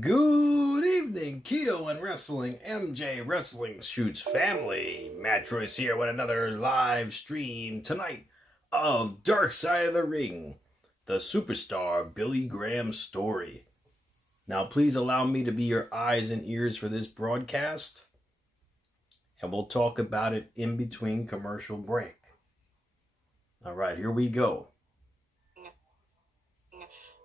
Good evening, Keto and Wrestling, MJ Wrestling Shoots family. MATTROISE here with another live stream tonight of Dark Side of the Ring, the superstar Billy Graham story. Now, please allow me to be your eyes and ears for this broadcast, and we'll talk about it in between commercial break. All right, here we go.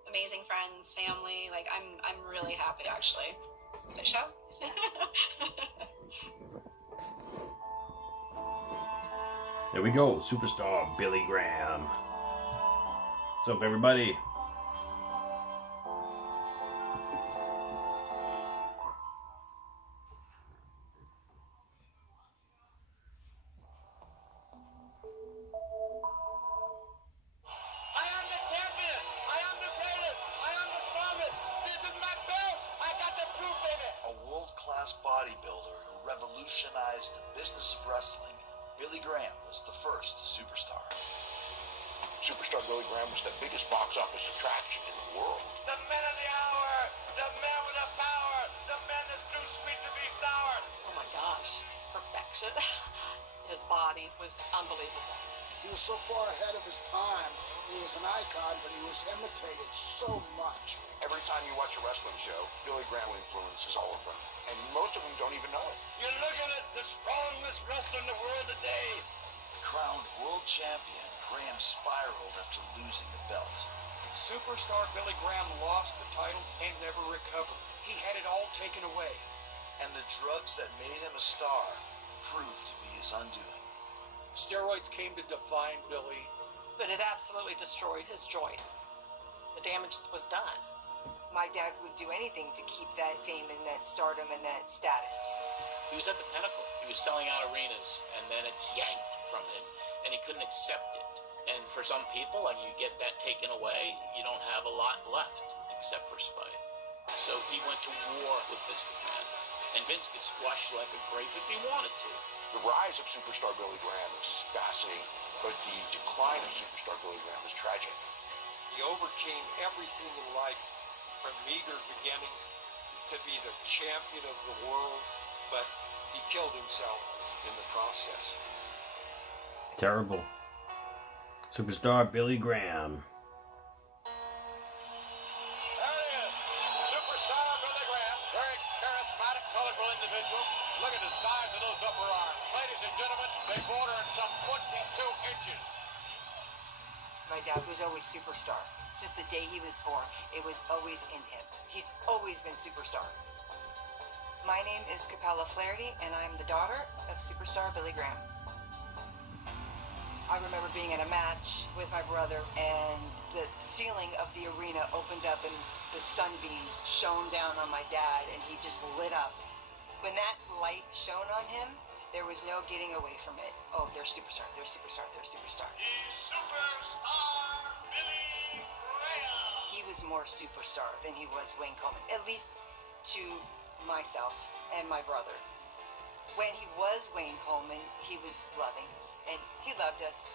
Amazing friends, family. Like I'm really happy actually. Is it show? There we go, superstar Billy Graham. What's up, everybody? Bodybuilder who revolutionized the business of wrestling, Billy Graham was the first superstar. Superstar Billy Graham was the biggest box office attraction in the world. The man of the hour, the man with the power, the man that's too sweet to be sour. Oh my gosh, perfection. His body was unbelievable. He was so far ahead of his time. He was an icon, but he was imitated so much. Every time you watch a wrestling show, Billy Graham influences all of them. And most of them don't even know it. You're looking at the strongest wrestler in the world today. Crowned world champion, Graham spiraled after losing the belt. Superstar Billy Graham lost the title and never recovered. He had it all taken away. And the drugs that made him a star proved to be his undoing. Steroids came to define Billy. But it absolutely destroyed his joints. The damage was done. My dad would do anything to keep that fame and that stardom and that status. He was at the pinnacle. He was selling out arenas, and then it's yanked from him, and he couldn't accept it. And for some people, when you get that taken away, you don't have a lot left except for spite. So he went to war with Vince McMahon, and Vince could squash like a grape if he wanted to. The rise of Superstar Billy Graham is fascinating, but the decline of Superstar Billy Graham is tragic. He overcame everything in life, from meager beginnings to be the champion of the world, but he killed himself in the process. Terrible. Superstar Billy Graham. There he is. Superstar Billy Graham. Very charismatic, colorful individual. Look at the size of those upper arms. Ladies and gentlemen, they border at some 22 inches. My dad was always superstar. Since the day he was born, it was always in him. He's always been superstar. My name is Capella Flaherty, and I'm the daughter of superstar Billy Graham. I remember being in a match with my brother, and the ceiling of the arena opened up, and the sunbeams shone down on my dad, and he just lit up. When that light shone on him, there was no getting away from it. Oh, they're superstar, they're superstar, they're superstar. He's Superstar Billy Graham. He was more superstar than he was Wayne Coleman, at least to myself and my brother. When he was Wayne Coleman, he was loving, and he loved us.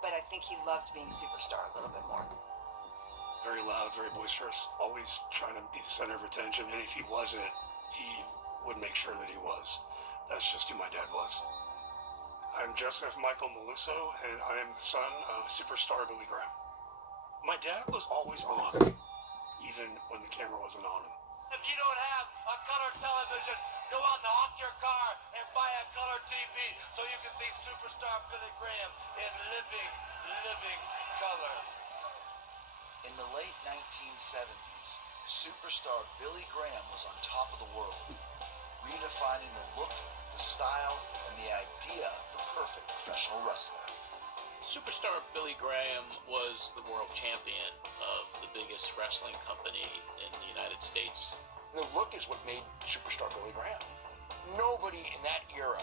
But I think he loved being superstar a little bit more. Very loud, very boisterous, always trying to be the center of attention, and if he wasn't, he would make sure that he was. That's just who my dad was. I'm Joseph Michael Meluso, and I am the son of superstar Billy Graham. My dad was always on, even when the camera wasn't on him. If you don't have a color television, go out and hawk your car and buy a color TV so you can see Superstar Billy Graham in living color. In the late 1970s, superstar Billy Graham was on top of the world, redefining the look, the style, and the idea of the perfect professional wrestler. Superstar Billy Graham was the world champion of the biggest wrestling company in the United States. The look is what made Superstar Billy Graham. Nobody in that era,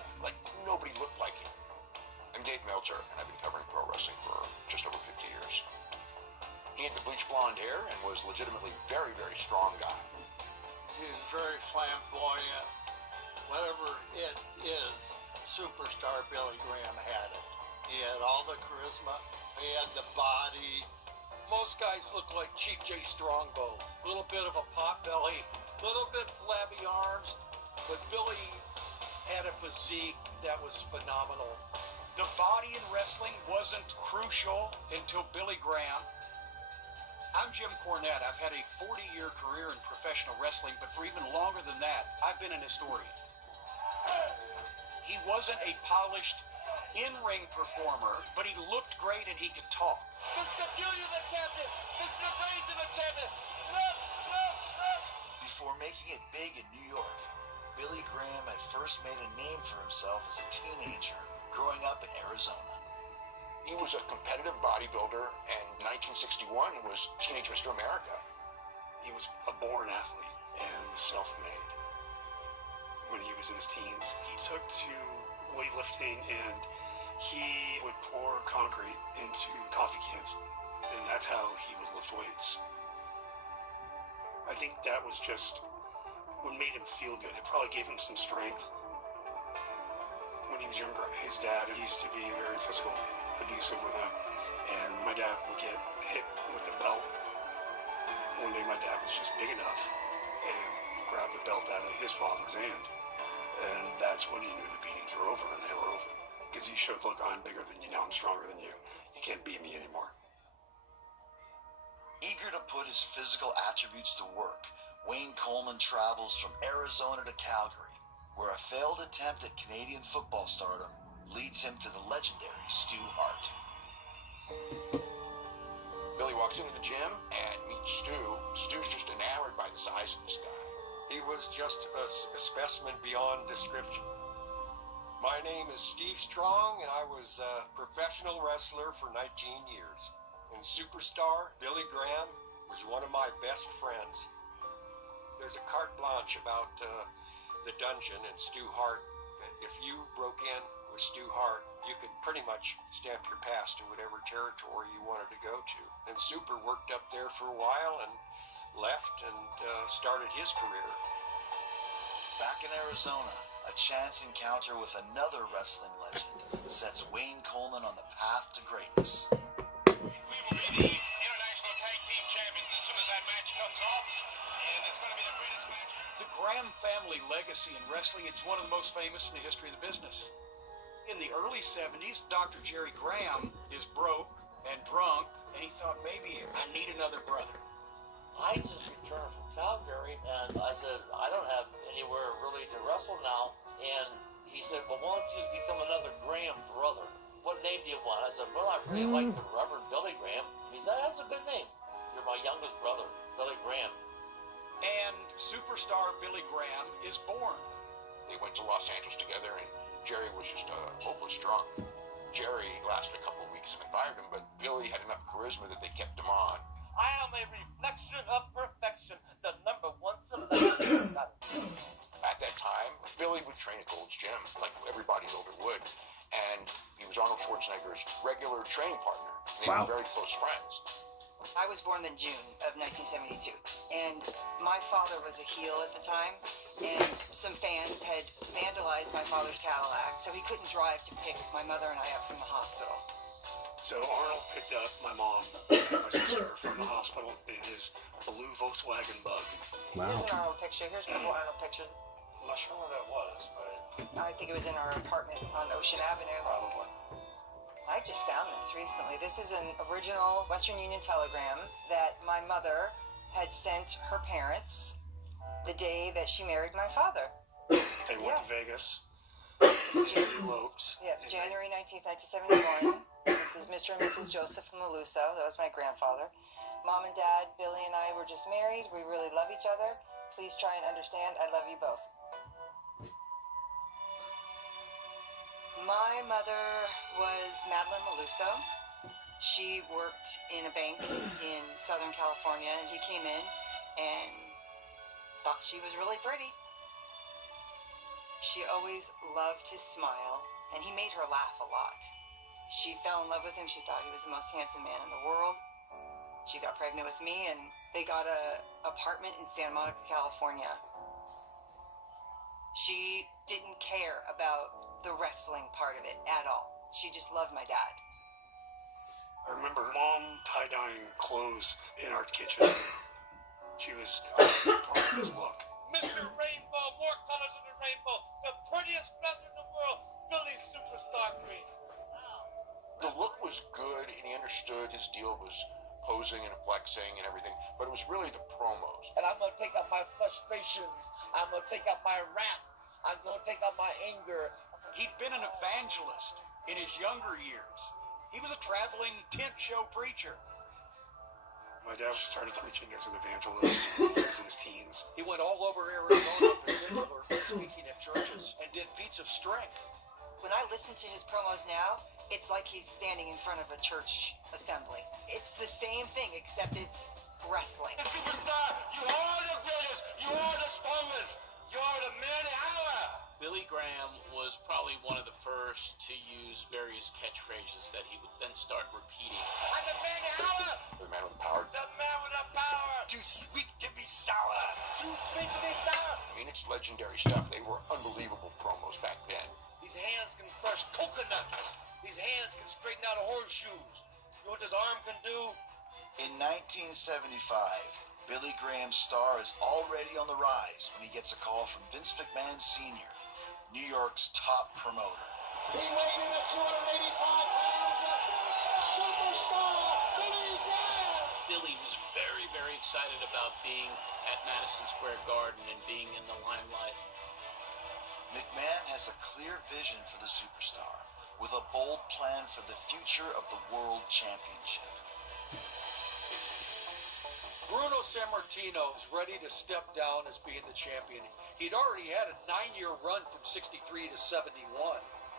nobody looked like him. I'm Dave Meltzer, and I've been covering pro wrestling for just over 50 years. He had the bleach blonde hair and was legitimately very, very strong guy. He was very flamboyant. Whatever it is, superstar Billy Graham had it. He had all the charisma, he had the body, Most guys look like Chief J Strongbow. Little bit of a pot belly, little bit flabby arms, but Billy had a physique that was phenomenal. The body in wrestling wasn't crucial until Billy Graham. I'm Jim Cornette. I've had a 40-year career in professional wrestling, but for even longer than that, I've been an historian. He wasn't a polished in-ring performer, but he looked great and he could talk. This is the beauty of the champion. This is the brains of the champion. Before making it big in New York, Billy Graham had first made a name for himself as a teenager growing up in Arizona. He was a competitive bodybuilder, and 1961 was Teenage Mr. America. He was a born athlete and self-made. When he was in his teens, he took to weightlifting, and he would pour concrete into coffee cans, and that's how he would lift weights. I think that was just what made him feel good. It probably gave him some strength. When he was younger, his dad used to be very physical, abusive with him, and my dad would get hit with the belt. One day my dad was just big enough and grabbed the belt out of his father's hand. And that's when he knew the beatings were over, and they were over. Because he showed, look, I'm bigger than you now, I'm stronger than you. You can't beat me anymore. Eager to put his physical attributes to work, Wayne Coleman travels from Arizona to Calgary, where a failed attempt at Canadian football stardom leads him to the legendary Stu Hart. Billy walks into the gym and meets Stu. Stu's just enamored by the size of this guy. He was just a specimen beyond description. My name is Steve Strong, and I was a professional wrestler for 19 years. And superstar Billy Graham was one of my best friends. There's a carte blanche about the dungeon and Stu Hart. If you broke in with Stu Hart, you could pretty much stamp your pass to whatever territory you wanted to go to. And Super worked up there for a while and left and started his career. Back in Arizona, a chance encounter with another wrestling legend sets Wayne Coleman on the path to greatness. We will be the International Tag Team Champions as soon as that match comes off, and it's going to be the greatest match. The Graham family legacy in wrestling is one of the most famous in the history of the business. In the early 70s, Dr. Jerry Graham is broke and drunk, and he thought, maybe I need another brother. I just returned from Calgary, and I said, I don't have anywhere really to wrestle now. And he said, well, why don't you just become another Graham brother? What name do you want? I said, well, I really like the Reverend Billy Graham. He said, that's a good name. You're my youngest brother, Billy Graham. And superstar Billy Graham is born. They went to Los Angeles together, and Jerry was just hopeless drunk. Jerry lasted a couple of weeks and fired him, but Billy had enough charisma that they kept him on. I am a reflection of perfection, the number one selection. At that time, Billy would train at Gold's Gym, like every bodybuilder would, and he was Arnold Schwarzenegger's regular training partner. And they were very close friends. I was born in June of 1972, and my father was a heel at the time, and some fans had vandalized my father's Cadillac, so he couldn't drive to pick my mother and I up from the hospital. So Arnold picked up my mom and my sister from the hospital in his blue Volkswagen Bug. Wow. Here's an Arnold picture. Here's a couple Arnold pictures. I'm not sure where that was, but I think it was in our apartment on Ocean Avenue. probably. I just found this recently. This is an original Western Union telegram that my mother had sent her parents the day that she married my father. They went to Vegas. They eloped. Yeah, January 19th, 1971. This is Mr. and Mrs. Joseph Maluso. That was my grandfather. Mom and Dad, Billy and I were just married. We really love each other. Please try and understand. I love you both. My mother was Madeline Maluso. She worked in a bank in Southern California, and he came in and thought she was really pretty. She always loved his smile, and he made her laugh a lot. She fell in love with him. She thought he was the most handsome man in the world. She got pregnant with me, and they got an apartment in Santa Monica, California. She didn't care about the wrestling part of it at all. She just loved my dad. I remember Mom tie-dyeing clothes in our kitchen. She was proud of this look. Mr. Rainbow, more colors in the rainbow. The prettiest wrestler in the world, Billy Superstar Green. The look was good, and he understood his deal was posing and flexing and everything, but it was really the promos. And I'm going to take out my frustrations. I'm going to take out my wrath. I'm going to take out my anger. He'd been an evangelist in his younger years. He was a traveling tent show preacher. My dad started preaching as an evangelist when he was in his teens. He went all over Arizona, in particular, speaking at churches, and did feats of strength. When I listen to his promos now, it's like he's standing in front of a church assembly. It's the same thing, except it's wrestling. Superstar, you are the greatest. You are the strongest. You're the man hour. Billy Graham was probably one of the first to use various catchphrases that he would then start repeating. I'm the man hour. The man with the power. The man with the power. Too sweet to be sour. Too sweet to be sour. I mean, it's legendary stuff. They were unbelievable promos back then. These hands can crush coconuts. These hands can straighten out horseshoes. You know what this arm can do? In 1975, Billy Graham's star is already on the rise when he gets a call from Vince McMahon Sr., New York's top promoter. He weighed in at 285 pounds. Superstar Billy Graham. Billy was very, very excited about being at Madison Square Garden and being in the limelight. McMahon has a clear vision for the superstar, with a bold plan for the future of the World Championship. Bruno Sammartino is ready to step down as being the champion. He'd already had a 9-year run from 63 to 71,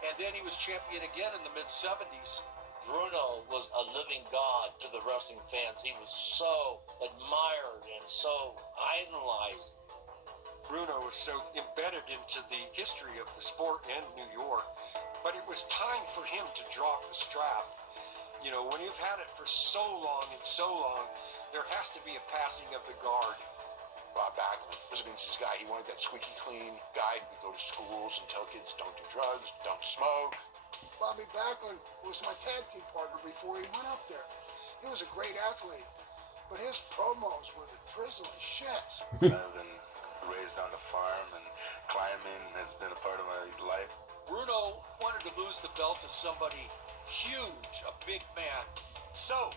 and then he was champion again in the mid-70s. Bruno was a living god to the wrestling fans. He was so admired and so idolized. Bruno was so embedded into the history of the sport and New York, but it was time for him to drop the strap. You know, when you've had it for so long, there has to be a passing of the guard. Bob Backlund was Vince's guy. He wanted that squeaky clean guy who could go to schools and tell kids don't do drugs, don't smoke. Bobby Backlund was my tag team partner before he went up there. He was a great athlete, but his promos were the drizzling shit. I've been raised on a farm, and climbing has been a part of my life. Bruno wanted to lose the belt to somebody huge, a big man. So,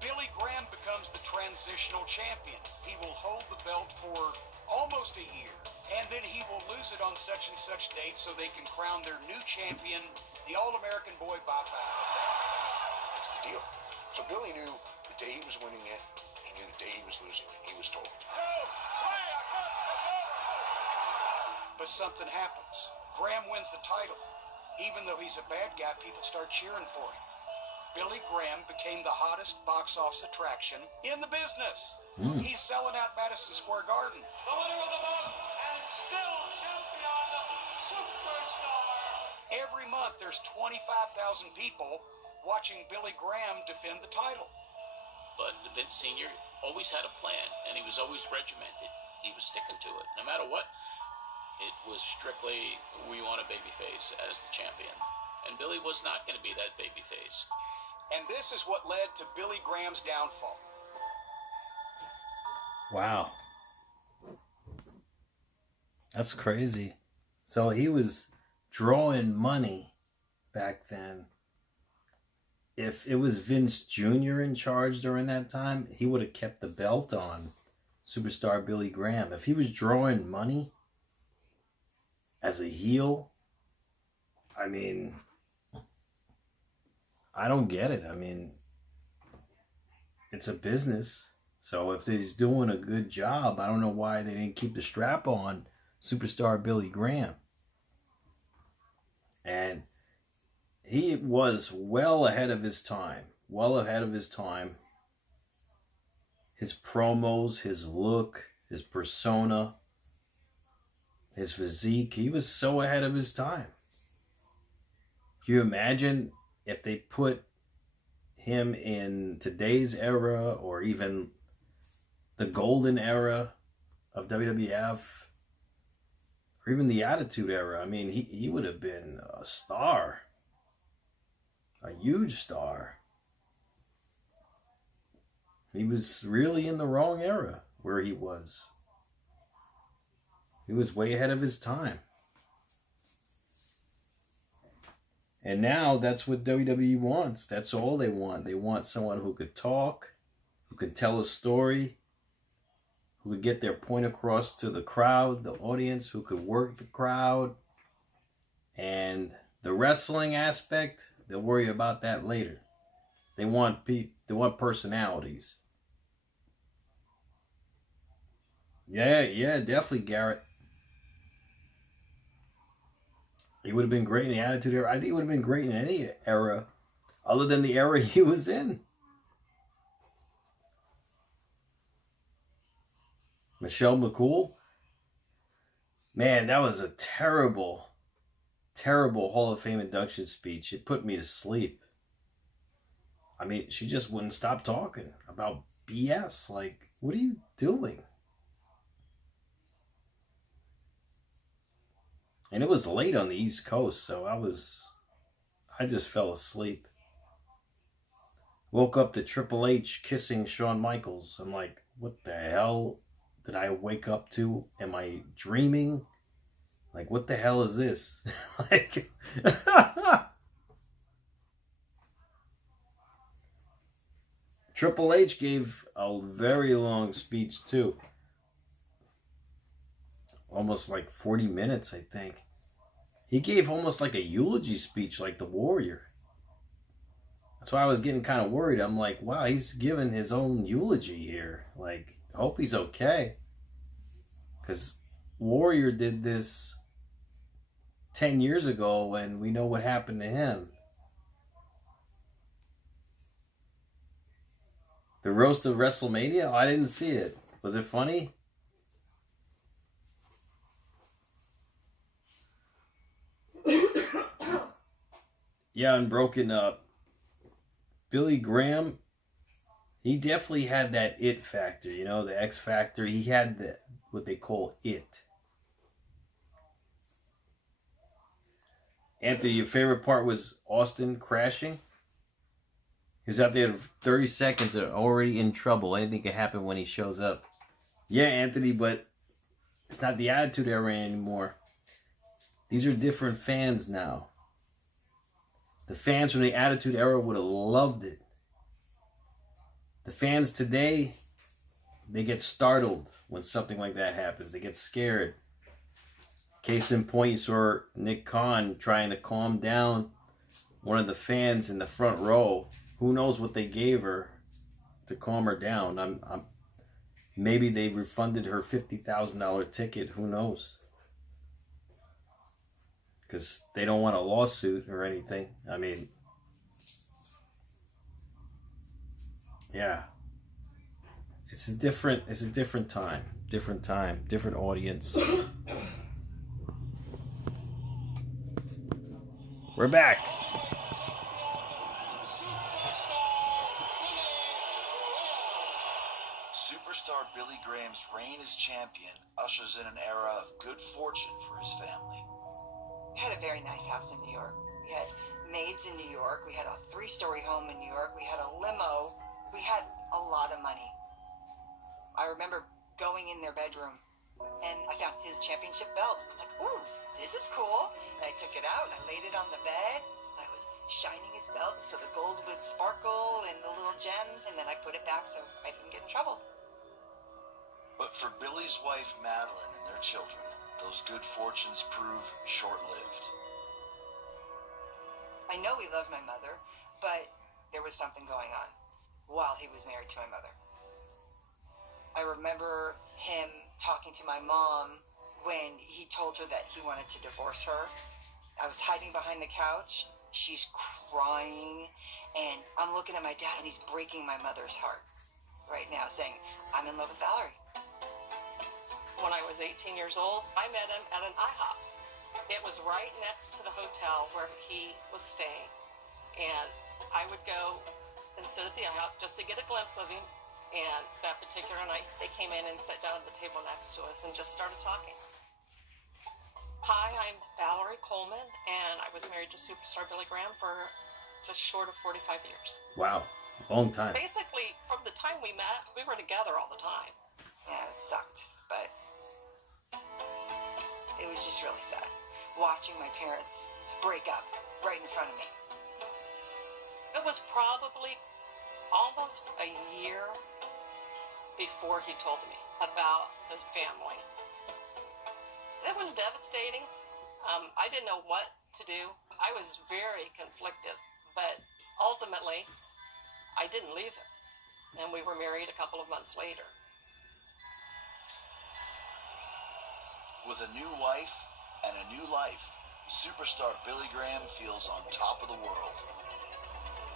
Billy Graham becomes the transitional champion. He will hold the belt for almost a year, and then he will lose it on such and such date so they can crown their new champion, the All-American boy, Bob Backlund. That's the deal. So Billy knew the day he was winning it, he knew the day he was losing it. He was told. But something happens. Graham wins the title. Even though he's a bad guy, people start cheering for him. Billy Graham became the hottest box office attraction in the business. He's selling out Madison Square Garden. The winner of the bout and still champion, Superstar. Every month there's 25,000 people watching Billy Graham defend the title. But Vince Sr. always had a plan, and he was always regimented. He was sticking to it. No matter what, it was strictly, we want a babyface as the champion. And Billy was not going to be that babyface. And this is what led to Billy Graham's downfall. Wow. That's crazy. So he was drawing money back then. If it was Vince Jr. in charge during that time, he would have kept the belt on Superstar Billy Graham. If he was drawing money as a heel, I mean, I don't get it. I mean, it's a business. So if he's doing a good job, I don't know why they didn't keep the strap on Superstar Billy Graham. And he was well ahead of his time. Well ahead of his time. His promos, his look, his persona, his physique. He was so ahead of his time. Can you imagine if they put him in today's era or even the golden era of WWF or even the Attitude Era? I mean, he would have been a star. A huge star. He was really in the wrong era where he was. He was way ahead of his time. And now that's what WWE wants. That's all they want. They want someone who could talk, who could tell a story, who could get their point across to the crowd, the audience, who could work the crowd. And the wrestling aspect, they'll worry about that later. They want personalities. Yeah, definitely Garrett. He would have been great in the Attitude Era. I think he would have been great in any era other than the era he was in. Michelle McCool. Man, that was a terrible, terrible Hall of Fame induction speech. It put me to sleep. I mean, she just wouldn't stop talking about BS. Like, what are you doing? And it was late on the East Coast, so I just fell asleep. Woke up to Triple H kissing Shawn Michaels. I'm like, what the hell did I wake up to? Am I dreaming? Like, what the hell is this? Like, Triple H gave a very long speech too. Almost like 40 minutes, I think. He gave almost like a eulogy speech, like the Warrior. That's why I was getting kind of worried. I'm like, wow, he's giving his own eulogy here. Like, I hope he's okay. Because Warrior did this 10 years ago, and we know what happened to him. The roast of WrestleMania? Oh, I didn't see it. Was it funny? Yeah, Unbroken up. Billy Graham, he definitely had that it factor, you know, the X factor. He had the, what they call it. Anthony, your favorite part was Austin crashing? He was out there 30 seconds and already in trouble. Anything can happen when he shows up. Yeah, Anthony, but it's not the Attitude Era anymore. These are different fans now. The fans from the Attitude Era would have loved it. The fans today, they get startled when something like that happens. They get scared. Case in point, you saw Nick Khan trying to calm down one of the fans in the front row. Who knows what they gave her to calm her down? Maybe they refunded her $50,000 ticket. Who knows? Because they don't want a lawsuit or anything. I mean, yeah, it's a different time, different audience. We're back. Superstar Billy Graham's reign as champion ushers in an era of good fortune for his family. We had a very nice house in New York. We had maids in New York. We had a 3-story home in New York. We had a limo. We had a lot of money. I remember going in their bedroom and I found his championship belt. I'm like, ooh, this is cool. And I took it out and I laid it on the bed. I was shining his belt so the gold would sparkle and the little gems, and then I put it back so I didn't get in trouble. But for Billy's wife, Madeline, and their children, those good fortunes prove short-lived. I know he loved my mother, but there was something going on while he was married to my mother. I remember him talking to my mom when he told her that he wanted to divorce her. I was hiding behind the couch. She's crying, and I'm looking at my dad, and he's breaking my mother's heart right now, saying, I'm in love with Valerie. When I was 18 years old, I met him at an IHOP. It was right next to the hotel where he was staying. And I would go and sit at the IHOP just to get a glimpse of him. And that particular night, they came in and sat down at the table next to us and just started talking. Hi, I'm Valerie Coleman, and I was married to superstar Billy Graham for just short of 45 years. Wow. Long time. Basically, from the time we met, we were together all the time. Yeah, it sucked, but it was just really sad watching my parents break up right in front of me. It was probably almost a year before he told me about his family. It was devastating. I didn't know what to do. I was very conflicted, but ultimately, I didn't leave him, and we were married a couple of months later. With a new wife and a new life, superstar Billy Graham feels on top of the world.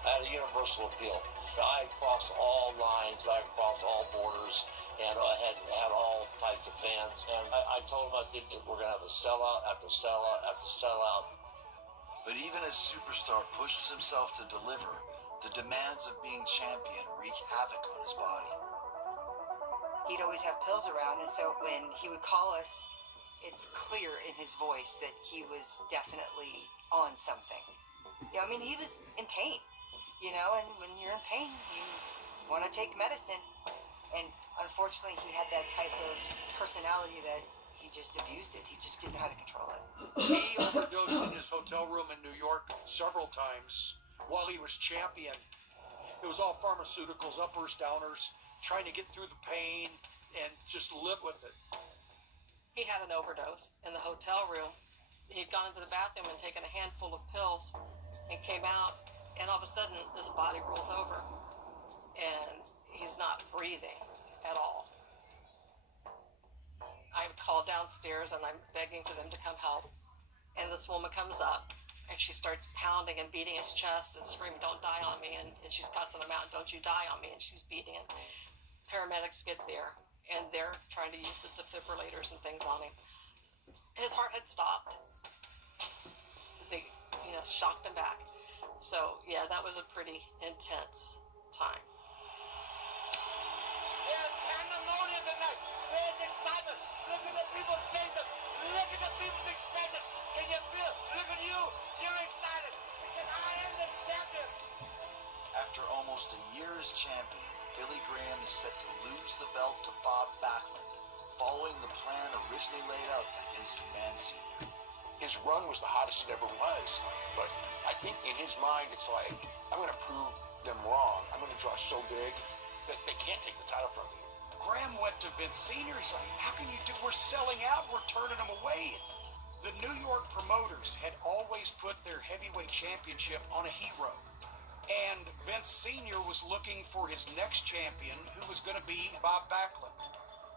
I had a universal appeal. I crossed all lines, I crossed all borders, and I had all types of fans. And I told him, I think that we're going to have a sellout after sellout after sellout. But even as Superstar pushes himself to deliver, the demands of being champion wreak havoc on his body. He'd always have pills around, and so when he would call us, it's clear in his voice that he was definitely on something. I mean, he was in pain, and when you're in pain, you want to take medicine. And unfortunately, he had that type of personality that he just abused it. He just didn't know how to control it. He overdosed in his hotel room in New York several times while he was champion. It was all pharmaceuticals, uppers, downers, trying to get through the pain and just live with it. He had an overdose in the hotel room. He'd gone into the bathroom and taken a handful of pills and came out, and all of a sudden his body rolls over and he's not breathing at all. I call downstairs and I'm begging for them to come help, and this woman comes up and she starts pounding and beating his chest and screaming, "Don't die on me," and she's cussing him out, "Don't you die on me," and she's beating him. Paramedics get there and they're trying to use the defibrillators and things on him. His heart had stopped. They shocked him back. So yeah, that was a pretty intense time. There's pandemonium tonight. There's excitement. Look at the people's faces. Look at the people's expressions. Can you feel? Look at you. You're excited because I am the champion. After almost a year as champion, Billy Graham is set to lose the belt to Bob Backlund, following the plan originally laid out by Vince McMahon Sr. His run was the hottest it ever was, but I think in his mind it's like, I'm going to prove them wrong. I'm going to draw so big that they can't take the title from me. Graham went to Vince Sr. He's like, "How can you do? We're selling out. We're turning them away." The New York promoters had always put their heavyweight championship on a hero. And Vince Sr. was looking for his next champion, who was going to be Bob Backlund.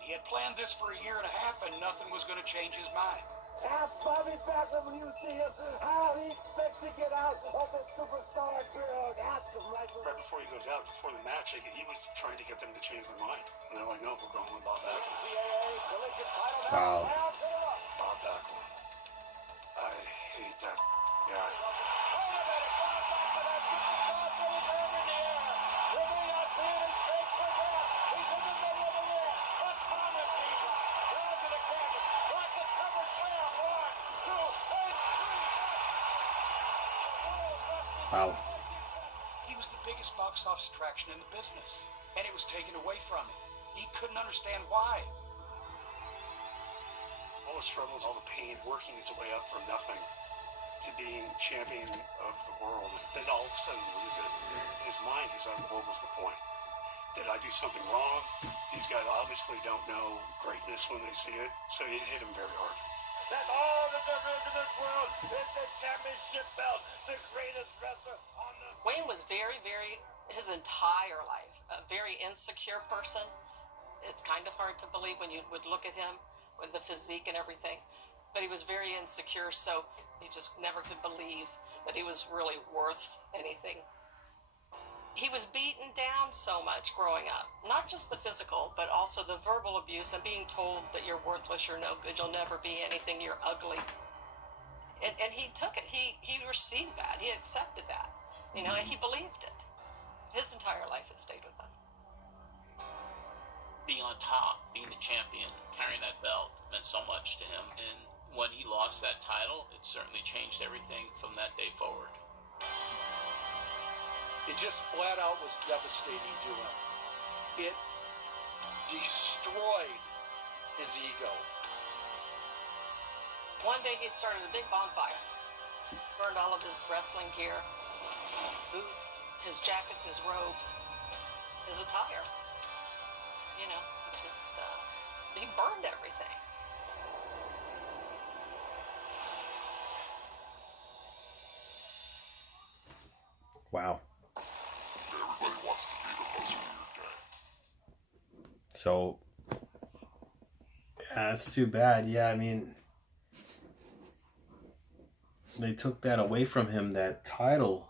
He had planned this for a year and a half, and nothing was going to change his mind. Ask Bobby Backlund when you see him how he expects to get out of the superstar crowd. Ask him right before he goes out, before the match, he was trying to get them to change their mind. And they're like, "No, we're going with Bob Backlund." Wow. Bob Backlund. I hate that guy. Wow. He was the biggest box office attraction in the business, and it was taken away from him. He couldn't understand why. All the struggles, all the pain, working his way up from nothing to being champion of the world, then all of a sudden lose it. In his mind, he's like, what was the point? Did I do something wrong? These guys obviously don't know greatness when they see it, so it hit him very hard. That's all that there is in this world. It's the championship belt, the greatest wrestler on the... Wayne was very, his entire life, a very insecure person. It's kind of hard to believe when you would look at him with the physique and everything. But he was very insecure, so he just never could believe that he was really worth anything. He was beaten down so much growing up. Not just the physical, but also the verbal abuse and being told that you're worthless, you're no good, you'll never be anything, you're ugly. And he took it. He received that. He accepted that. And he believed it. His entire life had stayed with him. Being on top, being the champion, carrying that belt meant so much to him. And when he lost that title, it certainly changed everything from that day forward. It just flat out was devastating to him. It destroyed his ego. One day he'd started a big bonfire, burned all of his wrestling gear, boots, his jackets, his robes, his attire. You know, just, he burned everything. Wow. Everybody wants to be the most weird guy. So, yeah, that's too bad. Yeah, I mean, they took that away from him, that title,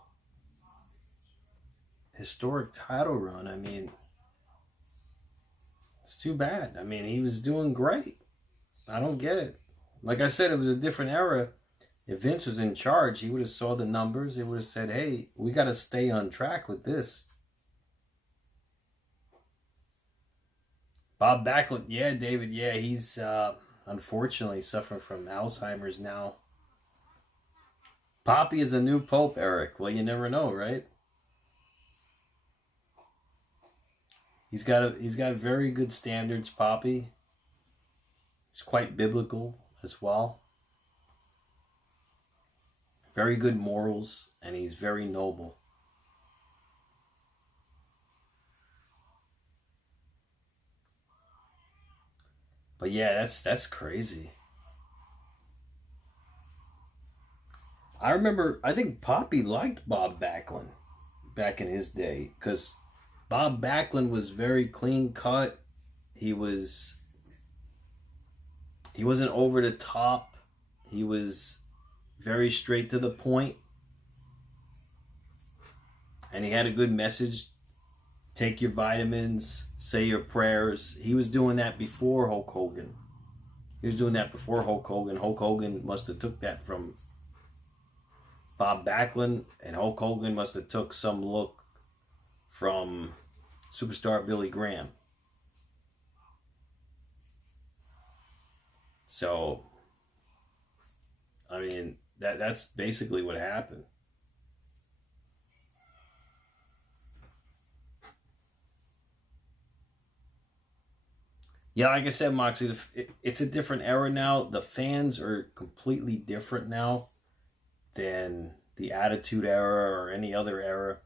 historic title run. I mean, it's too bad. I mean, he was doing great. I don't get it. Like I said, it was a different era. If Vince was in charge, he would have saw the numbers. He would have said, hey, we got to stay on track with this. Bob Backlund, yeah, David, yeah, he's unfortunately suffering from Alzheimer's now. Poppy is a new pope, Eric. Well, you never know, right? He's got very good standards, Poppy. He's quite biblical as well. Very good morals, and he's very noble. But yeah, that's crazy. I remember, I think Poppy liked Bob Backlund back in his day, because Bob Backlund was very clean cut. He wasn't over the top. He was very straight to the point. And he had a good message. Take your vitamins, say your prayers. He was doing that before Hulk Hogan. He was doing that before Hulk Hogan. Hulk Hogan must have took that from Bob Backlund, and Hulk Hogan must have took some look from superstar Billy Graham. So, I mean, that's basically what happened. Yeah, like I said, Moxie, it's a different era now. The fans are completely different now than the Attitude Era or any other era.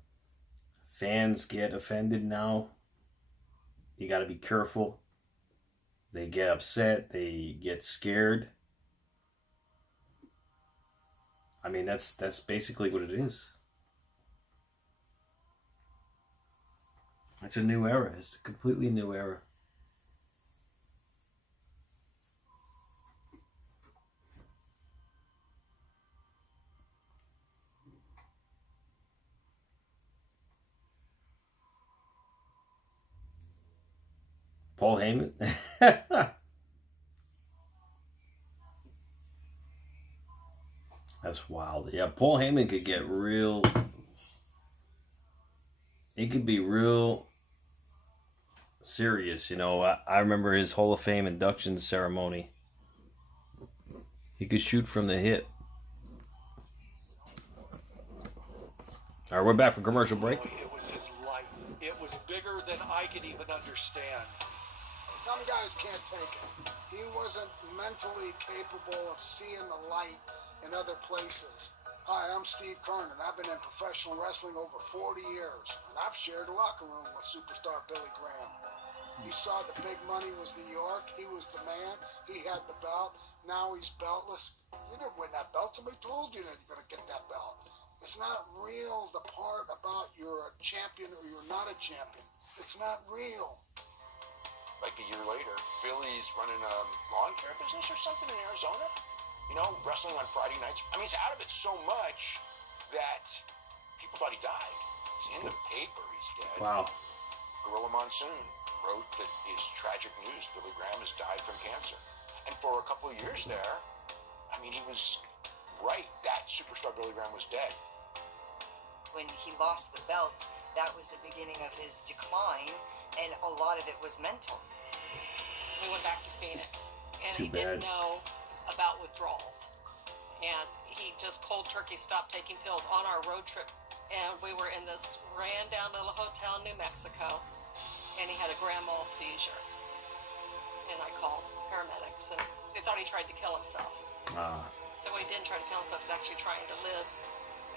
Fans get offended now. You got to be careful. They get upset. They get scared. I mean, that's basically what it is. It's a new era. It's a completely new era. Paul Heyman. That's wild. Yeah, Paul Heyman could get real. He could be real serious. You know, I remember his Hall of Fame induction ceremony. He could shoot from the hip. All right, we're back from commercial break. It was his life. It was bigger than I could even understand. Some guys can't take it. He wasn't mentally capable of seeing the light in other places. Hi, I'm Steve Kernan. I've been in professional wrestling over 40 years, and I've shared a locker room with superstar Billy Graham. You saw the big money was New York. He was the man. He had the belt. Now he's beltless. You didn't win that belt. Somebody told you that you're going to get that belt. It's not real, the part about you're a champion or you're not a champion. It's not real. Like a year later, Billy's running a lawn care business or something in Arizona. You know, wrestling on Friday nights. I mean, he's out of it so much that people thought he died. It's in the paper, he's dead. Wow. Gorilla Monsoon wrote that his tragic news, Billy Graham has died from cancer. And for a couple of years there, I mean, he was right. That superstar Billy Graham was dead. When he lost the belt, that was the beginning of his decline, and a lot of it was mental. He went back to Phoenix, and Too he didn't bad. know about withdrawals. And he just cold turkey stopped taking pills on our road trip and we were in this ran-down little hotel in New Mexico, and he had a grand mal seizure. And I called paramedics, and they thought he tried to kill himself. So he didn't try to kill himself, he was actually trying to live.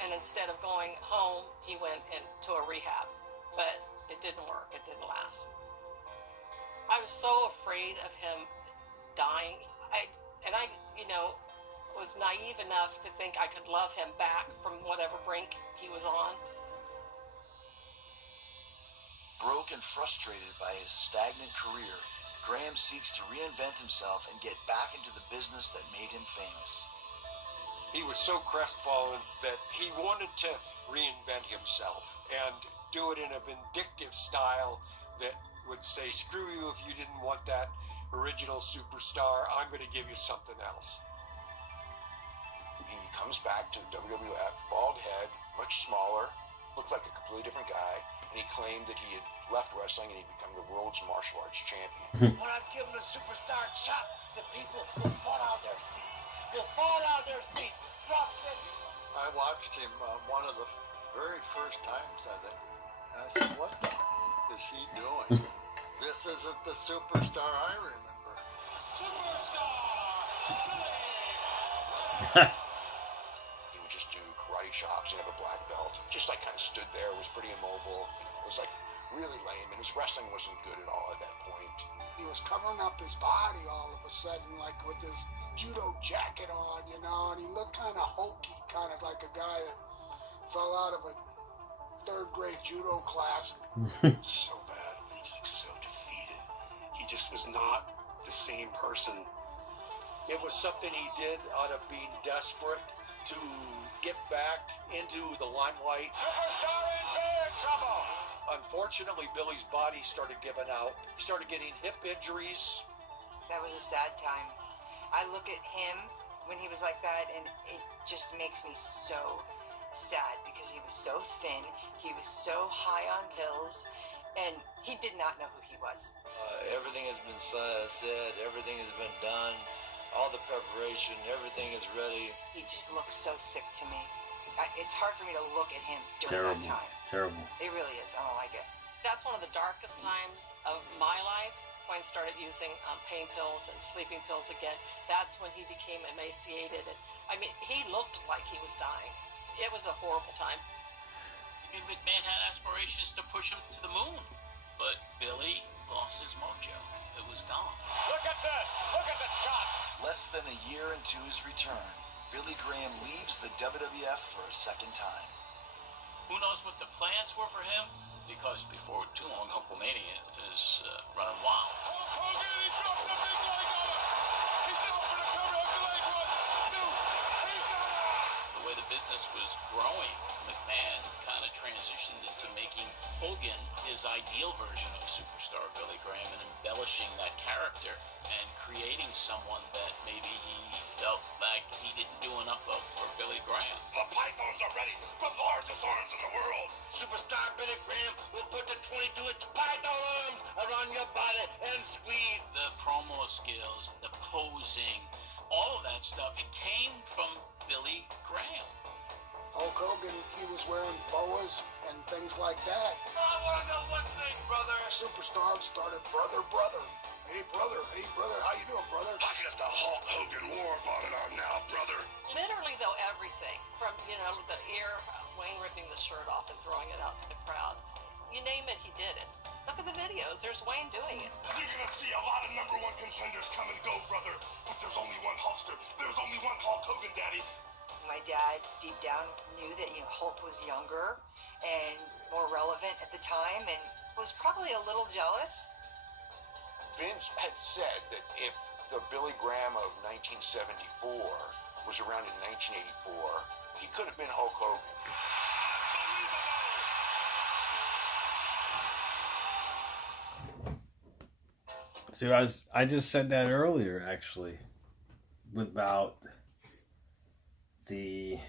And instead of going home, he went into a rehab. But it didn't work, it didn't last. I was so afraid of him dying. I was naive enough to think I could love him back from whatever brink he was on. Broke and frustrated by his stagnant career, Graham seeks to reinvent himself and get back into the business that made him famous. He was so crestfallen that he wanted to reinvent himself and do it in a vindictive style that would say, screw you if you didn't want that original superstar, I'm going to give you something else. He comes back to the WWF, bald head, much smaller, looked like a completely different guy, and he claimed that he had left wrestling and he'd become the world's martial arts champion. When I give him a superstar chop, the people will fall out of their seats. Will fall out of their seats. Drop it. I watched him one of the very first times, I think. And I said, what the is he doing? This isn't the superstar I remember. Superstar! He would just do karate chops and have a black belt. Just like kind of stood there, was pretty immobile. It was like really lame, and his wrestling wasn't good at all at that point. He was covering up his body all of a sudden, like with his judo jacket on, you know, and he looked kind of hokey, kind of like a guy that fell out of a third-grade judo class. So bad. He just looked so defeated. He just was not the same person. It was something he did out of being desperate to get back into the limelight. Superstar in big trouble. Unfortunately, Billy's body started giving out. He started getting hip injuries. That was a sad time. I look at him when he was like that, and it just makes me so sad because he was so thin, he was so high on pills, and he did not know who he was. Everything has been said, everything has been done, all the preparation, everything is ready. He just looks so sick to me. It's hard for me to look at him during that time. Terrible. It really is. I don't like it. That's one of the darkest times of my life, when I started using pain pills and sleeping pills again. That's when he became emaciated. And, I mean, he looked like he was dying. It was a horrible time. I mean, McMahon had aspirations to push him to the moon, but Billy lost his mojo. It was gone. Look at this. Look at the chop. Less than a year into his return, Billy Graham leaves the WWF for a second time. Who knows what the plans were for him? Because before too long, Hulkamania is running wild. Hulk Hogan, he drops the big leg on him. He's now for the cover of the leg. 1, 2. He's got it. The way the business was growing, McMahon kind of transitioned into making Hogan his ideal version of superstar Billy Graham and embellishing that character and creating someone that maybe he felt like he didn't do enough of for Billy Graham. The pythons are ready. The largest arms in the world. Superstar Billy Graham will put the 22-inch python arms around your body and squeeze. The promo skills, the posing, all of that stuff, it came from Billy Graham. Hulk Hogan, he was wearing boas and things like that. I want to know one thing, brother. Superstar started brother. Hey, brother, how you doing, brother? I got the Hulk Hogan war bonnet on now, brother. Literally, though, everything from, the ear, Wayne ripping the shirt off and throwing it out to the crowd. You name it, he did it. Look at the videos. There's Wayne doing it. You're going to see a lot of #1 contenders come and go, brother. But there's only one Hulkster. There's only one Hulk Hogan, Daddy. My dad, deep down, knew that Hulk was younger and more relevant at the time, and was probably a little jealous. Vince had said that if the Billy Graham of 1974 was around in 1984, he could have been Hulk Hogan. See, I just said that earlier, actually, about the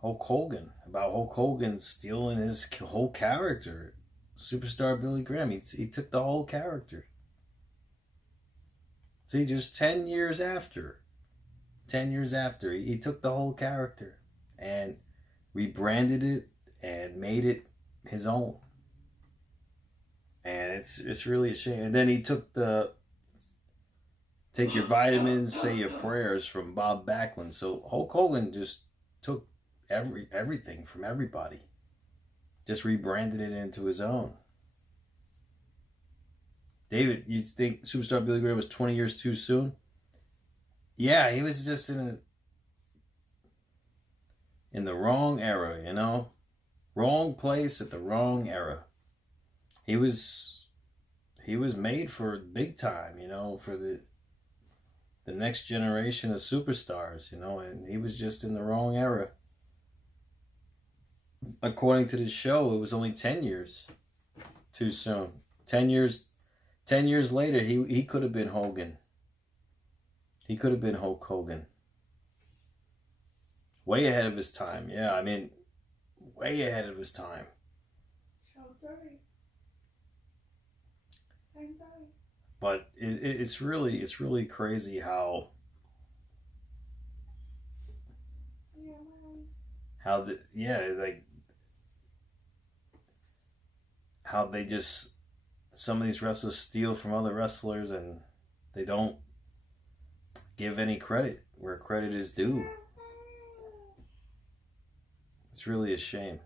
Hulk Hogan stealing his whole character. Superstar Billy Graham, he took the whole character. See, just 10 years after, he took the whole character. and rebranded it and made it his own. And it's really a shame. And then he took the take your vitamins, say your prayers from Bob Backlund. So Hulk Hogan just took everything from everybody. Just rebranded it into his own. David, you think Superstar Billy Graham was 20 years too soon? Yeah, he was just in the wrong era, you know? Wrong place at the wrong era. He was made for big time, you know, for the next generation of superstars, you know, and he was just in the wrong era. According to the show, it was only 10 years too soon. 10 years later, he could have been Hogan. He could have been Hulk Hogan. Way ahead of his time. Yeah, I mean, way ahead of his time. But it's really crazy how how they just, some of these wrestlers steal from other wrestlers and they don't give any credit where credit is due. It's really a shame.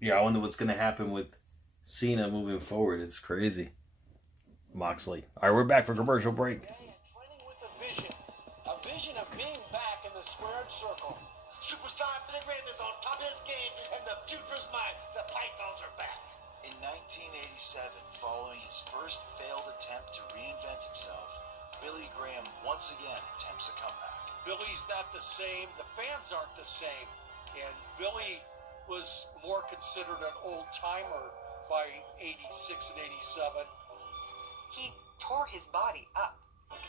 Yeah, I wonder what's going to happen with Cena moving forward. It's crazy. Moxley. All right, we're back for commercial break. Training with a vision of being back in the squared circle. Superstar Billy Graham is on top of his game, and the future's mine. The Pythons are back. In 1987, following his first failed attempt to reinvent himself, Billy Graham once again attempts a comeback. Billy's not the same. The fans aren't the same. And Billy was more considered an old-timer by 86 and 87. He tore his body up.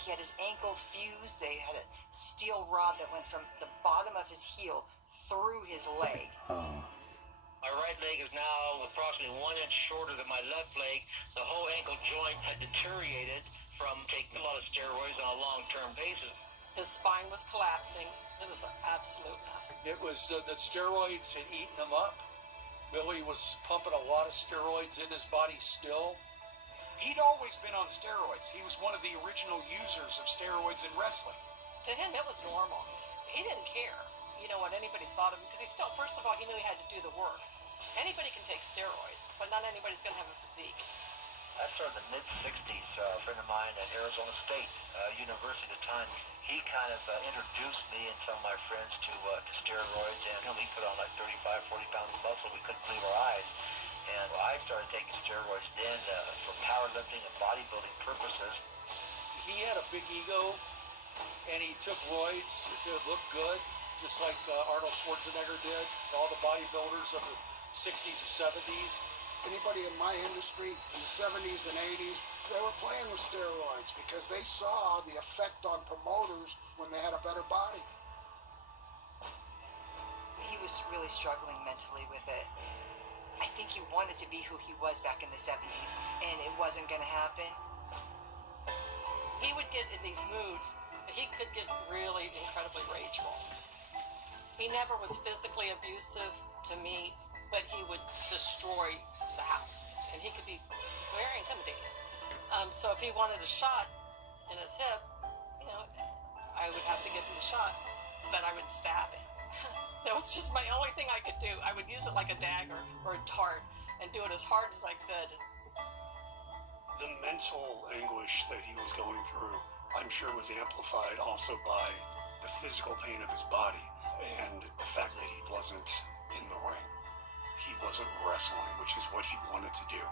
He had his ankle fused. They had a steel rod that went from the bottom of his heel through his leg. My right leg is now approximately 1 inch shorter than my left leg. The whole ankle joint had deteriorated from taking a lot of steroids on a long-term basis. His spine was collapsing. It was an absolute mess. It was that steroids had eaten him up. Billy was pumping a lot of steroids in his body still. He'd always been on steroids. He was one of the original users of steroids in wrestling. To him, it was normal. He didn't care, you know, what anybody thought of him, because he still, first of all, he knew he had to do the work. Anybody can take steroids, but not anybody's going to have a physique. I started in the mid-60s. A friend of mine at Arizona State University at the time, he kind of introduced me and some of my friends to steroids, and he put on like 35, 40 pounds of muscle. We couldn't believe our eyes. And I started taking steroids then for powerlifting and bodybuilding purposes. He had a big ego, and he took roids to look good, just like Arnold Schwarzenegger did, and all the bodybuilders of the 60s and 70s. Anybody in my industry in the 70s and 80s, they were playing with steroids because they saw the effect on promoters when they had a better body. He was really struggling mentally with it. I think he wanted to be who he was back in the 70s, and it wasn't going to happen. He would get in these moods, but he could get really incredibly rageful. He never was physically abusive to me, but he would destroy the house, and he could be very intimidating. So if he wanted a shot in his hip, you know, I would have to give him the shot, but I would stab him. That was just my only thing I could do. I would use it like a dagger or a dart and do it as hard as I could. The mental anguish that he was going through, I'm sure, was amplified also by the physical pain of his body and the fact that he wasn't in the ring. He wasn't wrestling, which is what he wanted to do.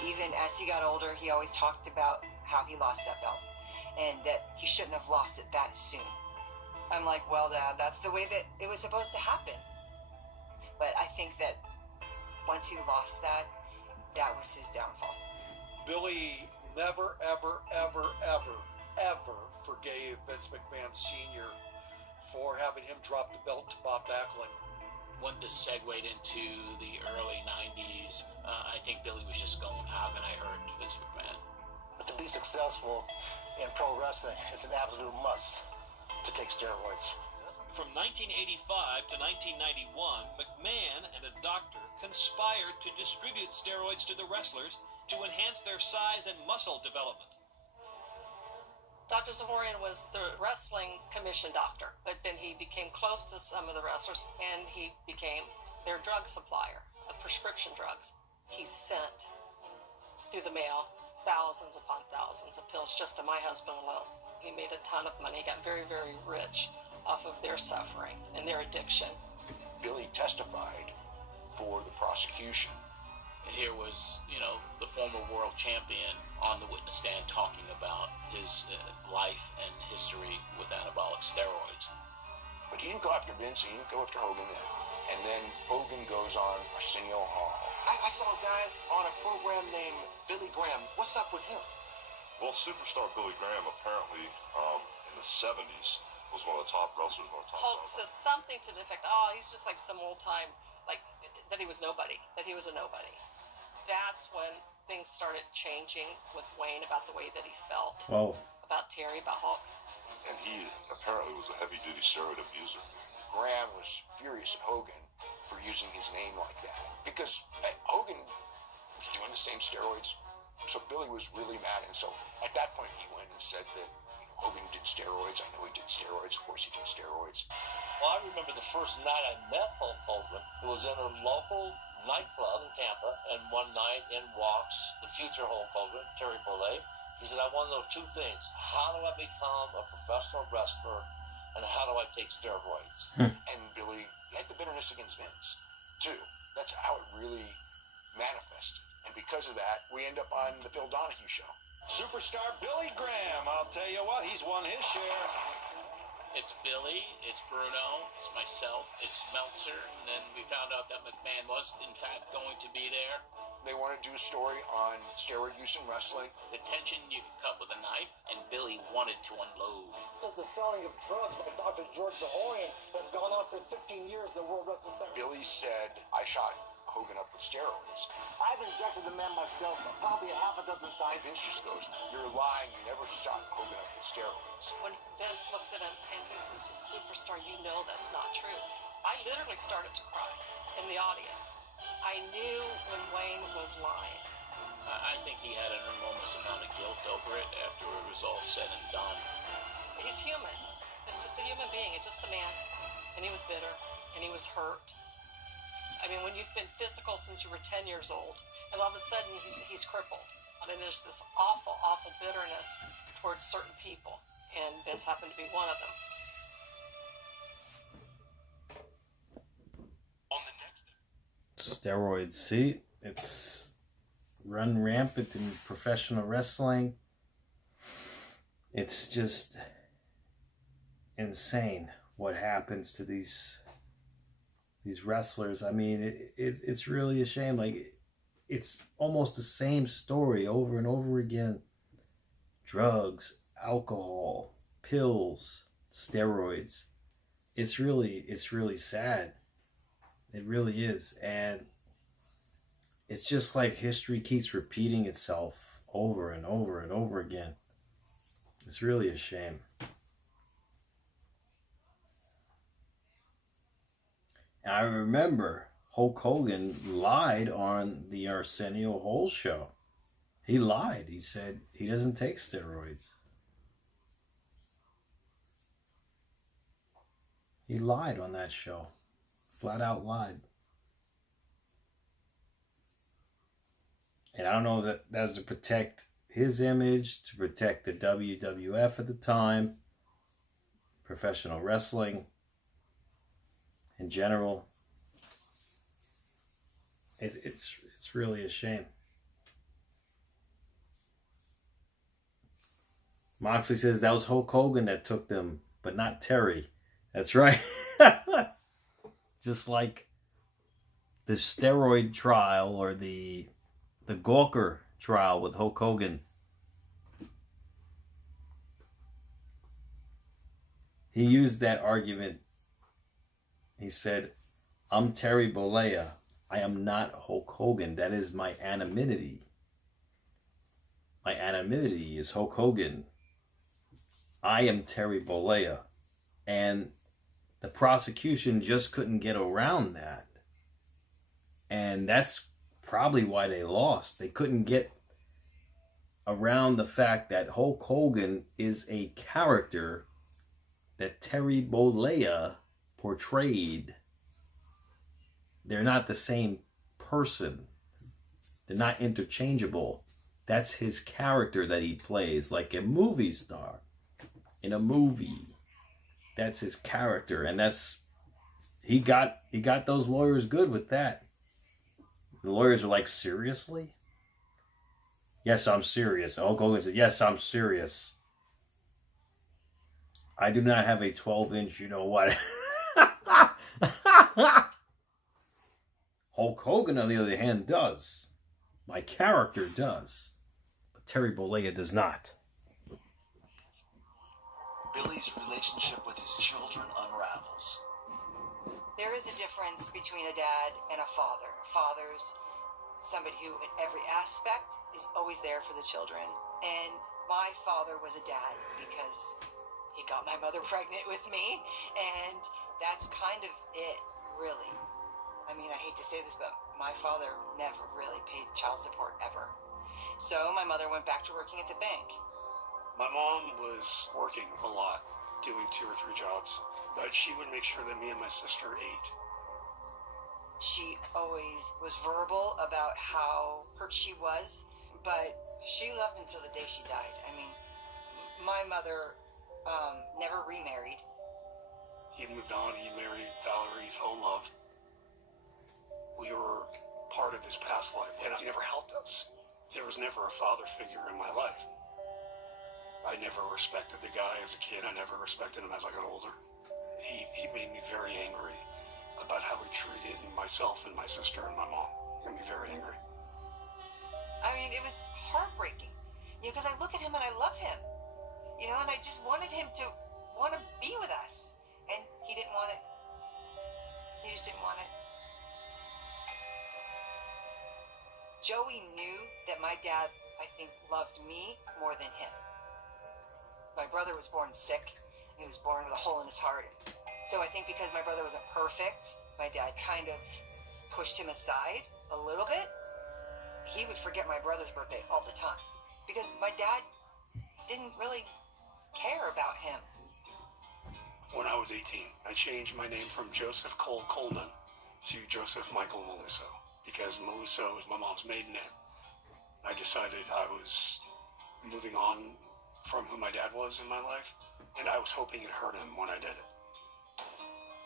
Even as he got older, he always talked about how he lost that belt and that he shouldn't have lost it that soon. I'm like, well, Dad, that's the way that it was supposed to happen. But I think that once he lost that, that was his downfall. Billy never, ever, ever, ever, ever forgave Vince McMahon Sr. for having him drop the belt to Bob Backlund. when this segued into the early 90s, I think Billy was just going, how can I hurt Vince McMahon? But to be successful in pro wrestling, it's an absolute must to take steroids. From 1985 to 1991, McMahon and a doctor conspired to distribute steroids to the wrestlers to enhance their size and muscle development. Dr. Zahorian was the wrestling commission doctor, but then he became close to some of the wrestlers, and he became their drug supplier of prescription drugs. He sent through the mail thousands upon thousands of pills just to my husband alone. He made a ton of money, got very, very rich off of their suffering and their addiction. Billy testified for the prosecution. Here was, you know, the former world champion on the witness stand talking about his life and history with anabolic steroids. But he didn't go after Vince, he didn't go after Hogan then. And then Hogan goes on Arsenio Hall. I saw a guy on a program named Billy Graham. What's up with him? Well, superstar Billy Graham apparently in the 70s was one of the top wrestlers on the top. Hulk says something to the effect, oh, he's just like some old time, like that he was nobody, that he was a nobody. That's when things started changing with Wayne about the way that he felt about Terry, about Hulk. And he apparently was a heavy-duty steroid abuser. Graham was furious at Hogan for using his name like that because Hogan was doing the same steroids. So Billy was really mad, and so at that point he went and said that Hogan did steroids. I know he did steroids. Of course he did steroids. Well, I remember the first night I met Hulk Hogan. It was in a local nightclub in Tampa, and one night in walks the future Hulk Hogan, Terry Bollea. He said, I want to know two things. How do I become a professional wrestler, and how do I take steroids? And Billy had the bitterness against Vince, too. That's how it really manifested. And because of that, we end up on the Phil Donahue show. Superstar Billy Graham, I'll tell you what, he's won his share. It's Billy, it's Bruno, it's myself, it's Meltzer, and then we found out that McMahon was, in fact, going to be there. They want to do a story on steroid use in wrestling. The tension you could cut with a knife, and Billy wanted to unload. The selling of drugs by Dr. George Zahorian has gone on for 15 years in the World Wrestling Federation. Billy said, I shot Hogan up with steroids. I've injected the man myself probably a half a dozen times. And Vince just goes, you're lying, you never shot Hogan up with steroids. When Vince looks at him and he says, superstar, you know that's not true. I literally started to cry in the audience. I knew when Wayne was lying. I think he had an enormous amount of guilt over it after it was all said and done. He's human. It's just a human being. It's just a man. And he was bitter. And he was hurt. I mean, when you've been physical since you were 10 years old, and all of a sudden he's crippled. I mean, there's this awful, awful bitterness towards certain people. And Vince happened to be one of them. Steroids. See, it's run rampant in professional wrestling. It's just insane what happens to these wrestlers. I mean, it's really a shame. Like, it's almost the same story over and over again. Drugs, alcohol, pills, steroids. It's really sad. It really is. And it's just like history keeps repeating itself over and over and over again. It's really a shame. And I remember Hulk Hogan lied on the Arsenio Hall show. He lied. He said he doesn't take steroids. He lied on that show. Flat out lied. And I don't know if that was to protect his image, to protect the WWF at the time, professional wrestling in general. It's really a shame. Moxley says that was Hulk Hogan that took them, but not Terry. That's right. Just like the steroid trial or the Gawker trial with Hulk Hogan. He used that argument. He said, I'm Terry Bollea. I am not Hulk Hogan. That is my anonymity. My anonymity is Hulk Hogan. I am Terry Bollea. And the prosecution just couldn't get around that. And that's probably why they lost. They couldn't get around the fact that Hulk Hogan is a character that Terry Bollea portrayed. They're not the same person. They're not interchangeable. That's his character that he plays, like a movie star in a movie. That's his character, and that's he got those lawyers good with that. The lawyers were like, seriously? Yes, I'm serious. Hulk Hogan said, yes, I'm serious. I do not have a 12-inch, you know what? Hulk Hogan, on the other hand, does. My character does. But Terry Bollea does not. Billy's relationship with his children unravels. There is a difference between a dad and a father. Father's somebody who, in every aspect, is always there for the children. And my father was a dad because he got my mother pregnant with me. And that's kind of it, really. I mean, I hate to say this, but my father never really paid child support ever. So my mother went back to working at the bank. My mom was working a lot, doing 2 or 3 jobs, but she would make sure that me and my sister ate. She always was verbal about how hurt she was, but she loved until the day she died. I mean, my mother never remarried. He moved on, he married Valerie, fell in love. We were part of his past life, and he never helped us. There was never a father figure in my life. I never respected the guy as a kid. I never respected him as I got older. He made me very angry about how he treated myself and my sister and my mom. It made me very angry. I mean, it was heartbreaking. You know, because I look at him and I love him. You know, and I just wanted him to want to be with us. And he didn't want it. He just didn't want it. Joey knew that my dad, I think, loved me more than him. My brother was born sick, and he was born with a hole in his heart. So I think because my brother wasn't perfect, my dad kind of pushed him aside a little bit. He would forget my brother's birthday all the time because my dad didn't really care about him. When I was 18, I changed my name from Joseph Cole Coleman to Joseph Michael Meluso because Meluso is my mom's maiden name. I decided I was moving on from who my dad was in my life, and I was hoping it hurt him when I did it.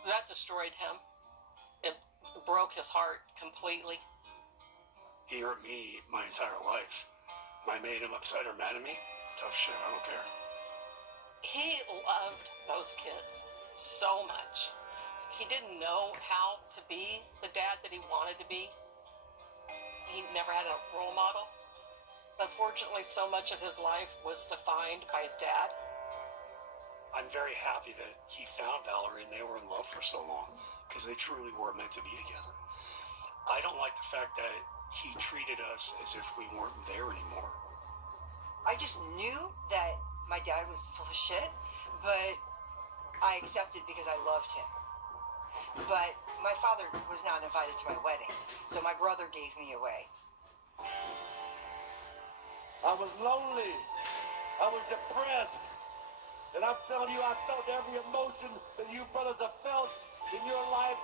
That destroyed him. It broke his heart completely. He hurt me my entire life. I made him upset or mad at me. Tough shit, I don't care. He loved those kids so much. He didn't know how to be the dad that he wanted to be. He never had a role model. Unfortunately, so much of his life was defined by his dad. I'm very happy that he found Valerie and they were in love for so long because they truly were meant to be together. I don't like the fact that he treated us as if we weren't there anymore. I just knew that my dad was full of shit, but I accepted because I loved him. But my father was not invited to my wedding, so my brother gave me away. I was lonely. I was depressed. And I'm telling you, I felt every emotion that you brothers have felt in your life.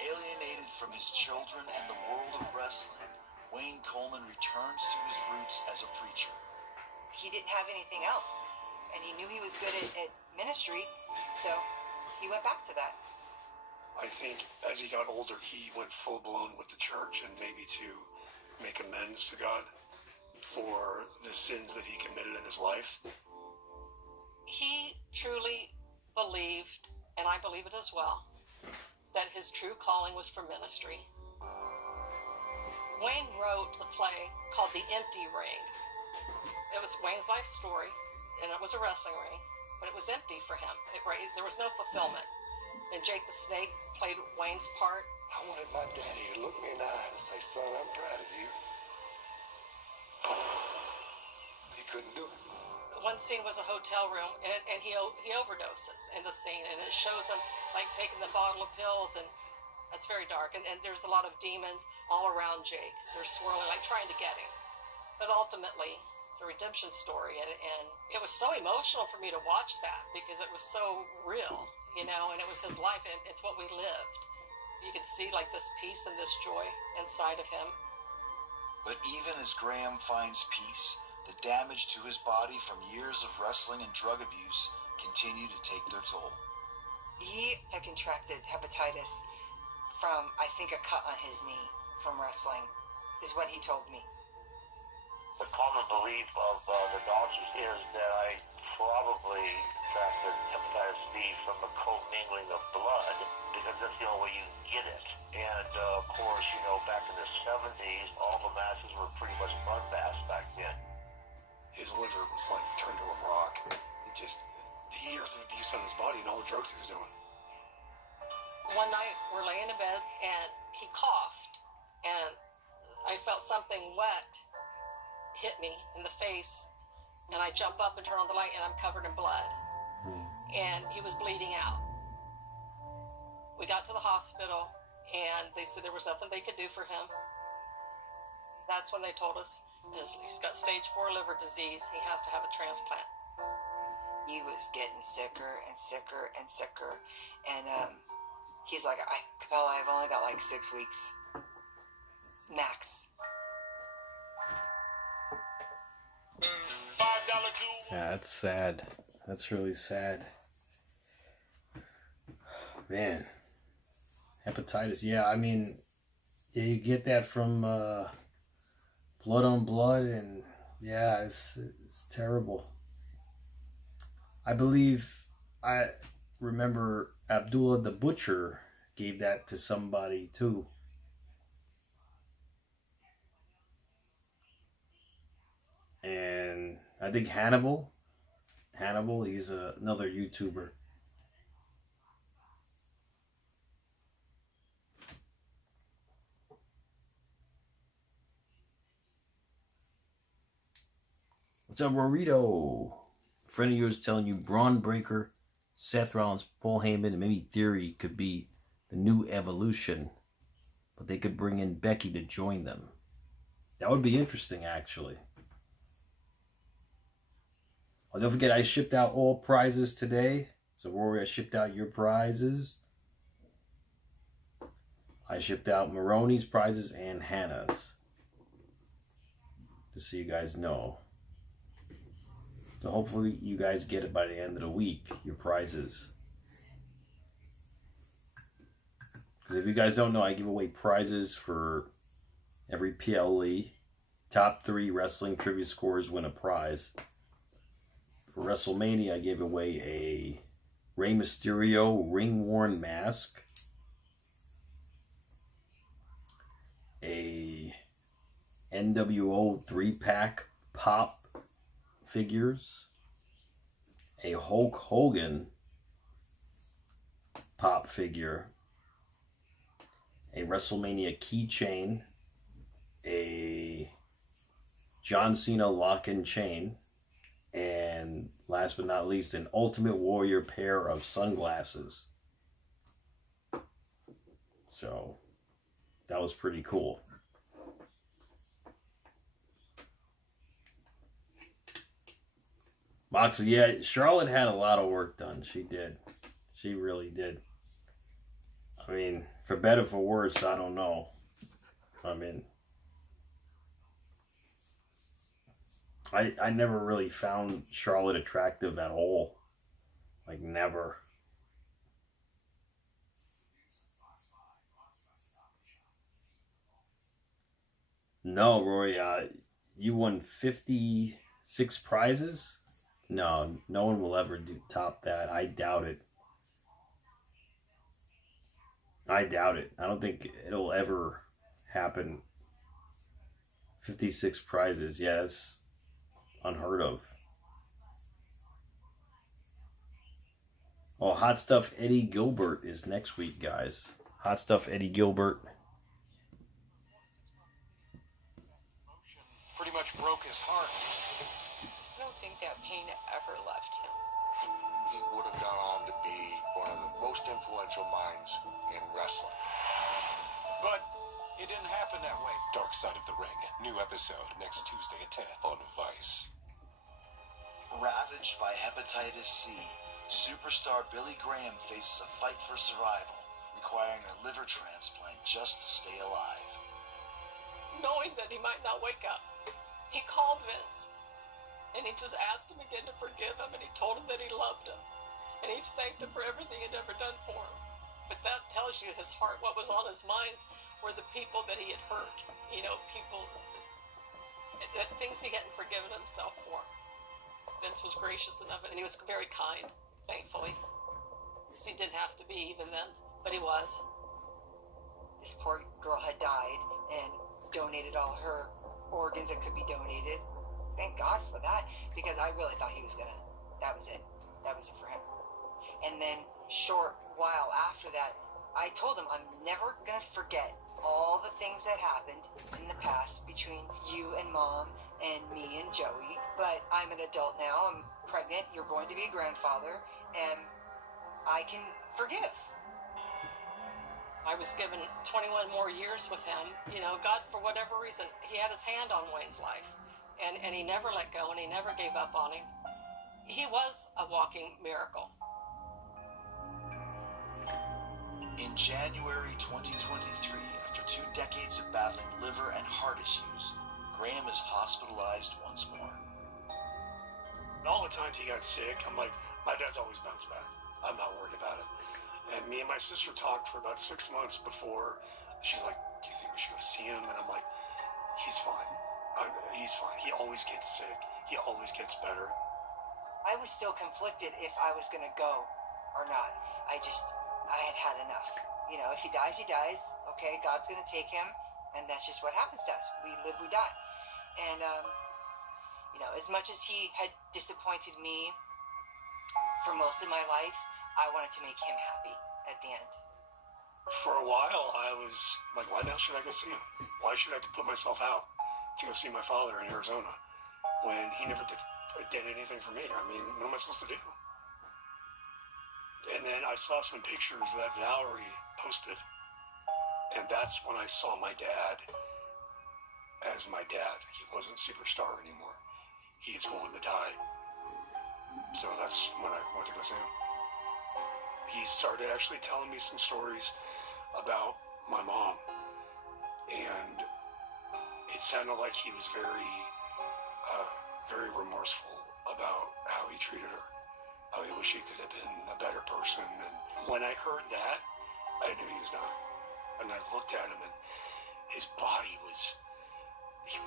Alienated from his children and the world of wrestling, Wayne Coleman returns to his roots as a preacher. He didn't have anything else, and he knew he was good at ministry, so he went back to that. I think as he got older, he went full-blown with the church and maybe to make amends to God for the sins that he committed in his life. He truly believed, and I believe it as well, that his true calling was for ministry. Wayne wrote the play called The Empty Ring. It was Wayne's life story, and it was a wrestling ring, but it was empty for him. There was no fulfillment. And Jake the Snake played Wayne's part, wanted my daddy to look me in the eye and say, son, I'm proud of you. He couldn't do it. One scene was a hotel room, and he overdoses in the scene, and it shows him like taking the bottle of pills, and it's very dark, and there's a lot of demons all around Jake. They're swirling, like trying to get him. But ultimately, it's a redemption story, and it was so emotional for me to watch that because it was so real, you know, and it was his life, and it's what we lived. You could see like this peace and this joy inside of him. But even as Graham finds peace, the damage to his body from years of wrestling and drug abuse continue to take their toll. He had contracted hepatitis from, I think, a cut on his knee from wrestling, is what he told me. The common belief of the doctors is that I probably contracted hepatitis B from the commingling of blood, because that's the only way you get it. And of course, you know, back in the 70s, all the masses were pretty much blood baths back then. His liver was like turned to a rock. It just, the years of abuse on his body and all the drugs he was doing. One night, we're laying in bed, and he coughed, and I felt something wet hit me in the face, and I jump up and turn on the light, and I'm covered in blood. And he was bleeding out. We got to the hospital, and they said there was nothing they could do for him. That's when they told us he's got stage 4 liver disease. He has to have a transplant. He was getting sicker and sicker and sicker, and he's like, Capella, I've only got like 6 weeks max. Yeah, that's sad. That's really sad. Man. Hepatitis, yeah, I mean, yeah, you get that from blood on blood, and yeah, it's terrible. I believe, I remember Abdullah the Butcher gave that to somebody too. And I think Hannibal, he's another YouTuber. What's up, Rorito? A friend of yours telling you Braun Breaker, Seth Rollins, Paul Heyman, and maybe Theory could be the new Evolution, but they could bring in Becky to join them. That would be interesting, actually. Oh, don't forget, I shipped out all prizes today. So, Rory, I shipped out your prizes. I shipped out Maroney's prizes and Hannah's. Just so you guys know. So hopefully you guys get it by the end of the week, your prizes. Because if you guys don't know, I give away prizes for every PLE. Top 3 wrestling trivia scores win a prize. For WrestleMania, I gave away a Rey Mysterio ring-worn mask. A NWO 3-pack pop figures, a Hulk Hogan pop figure, a WrestleMania keychain, a John Cena lock and chain, and last but not least, an Ultimate Warrior pair of sunglasses. So that was pretty cool. Moxley, yeah, Charlotte had a lot of work done. She did. She really did. I mean, for better or for worse, I don't know. I mean, I never really found Charlotte attractive at all. Like, never. No, Rory, you won 56 prizes? No, no one will ever top that. I doubt it. I doubt it. I don't think it'll ever happen. 56 prizes. Yeah, that's unheard of. Oh, Hot Stuff Eddie Gilbert is next week, guys. Hot Stuff Eddie Gilbert. Pretty much broke his heart. I don't think that pain ever left him. He would have gone on to be one of the most influential minds in wrestling. But it didn't happen that way. Dark Side of the Ring. New episode next Tuesday at 10 on Vice. Ravaged by hepatitis C, superstar Billy Graham faces a fight for survival, requiring a liver transplant just to stay alive. Knowing that he might not wake up, he called Vince, and he just asked him again to forgive him, and he told him that he loved him, and he thanked him for everything he'd ever done for him. But that tells you his heart, what was on his mind were the people that he had hurt, you know, people, that things he hadn't forgiven himself for. Vince was gracious enough, and he was very kind, thankfully. He didn't have to be even then, but he was. This poor girl had died and donated all her organs that could be donated. Thank God for that, because I really thought he was gonna, that was it. That was it for him. And then, short while after that, I told him I'm never gonna forget all the things that happened in the past between you and Mom and me and Joey, but I'm an adult now, I'm pregnant, you're going to be a grandfather, and I can forgive. I was given 21 more years with him. You know, God, for whatever reason, he had his hand on Wayne's life, and he never let go, and he never gave up on him. He was a walking miracle. In January 2023, after 2 decades of battling liver and heart issues, Graham is hospitalized once more. All the times he got sick, I'm like, my dad's always bounced back. I'm not worried about it. And me and my sister talked for about 6 months before. She's like, do you think we should go see him? And I'm like, he's fine. He's fine. He always gets sick. He always gets better. I was still conflicted if I was going to go or not. I had had enough. You know, if he dies, he dies. Okay, God's going to take him, and that's just what happens to us. We live, we die. And, you know, as much as he had disappointed me for most of my life, I wanted to make him happy at the end. For a while, I was like, why now should I go see him? Why should I have to put myself out to go see my father in Arizona when he never did anything for me? I mean, what am I supposed to do? And then I saw some pictures that Valerie posted, and that's when I saw my dad as my dad. He wasn't Superstar anymore. He is going to die. So that's when I went to go see him. He started actually telling me some stories about my mom, and it sounded like he was very remorseful about how he treated her. How he wished he could have been a better person. And when I heard that, I knew he was dying. And I looked at him, and his body was, I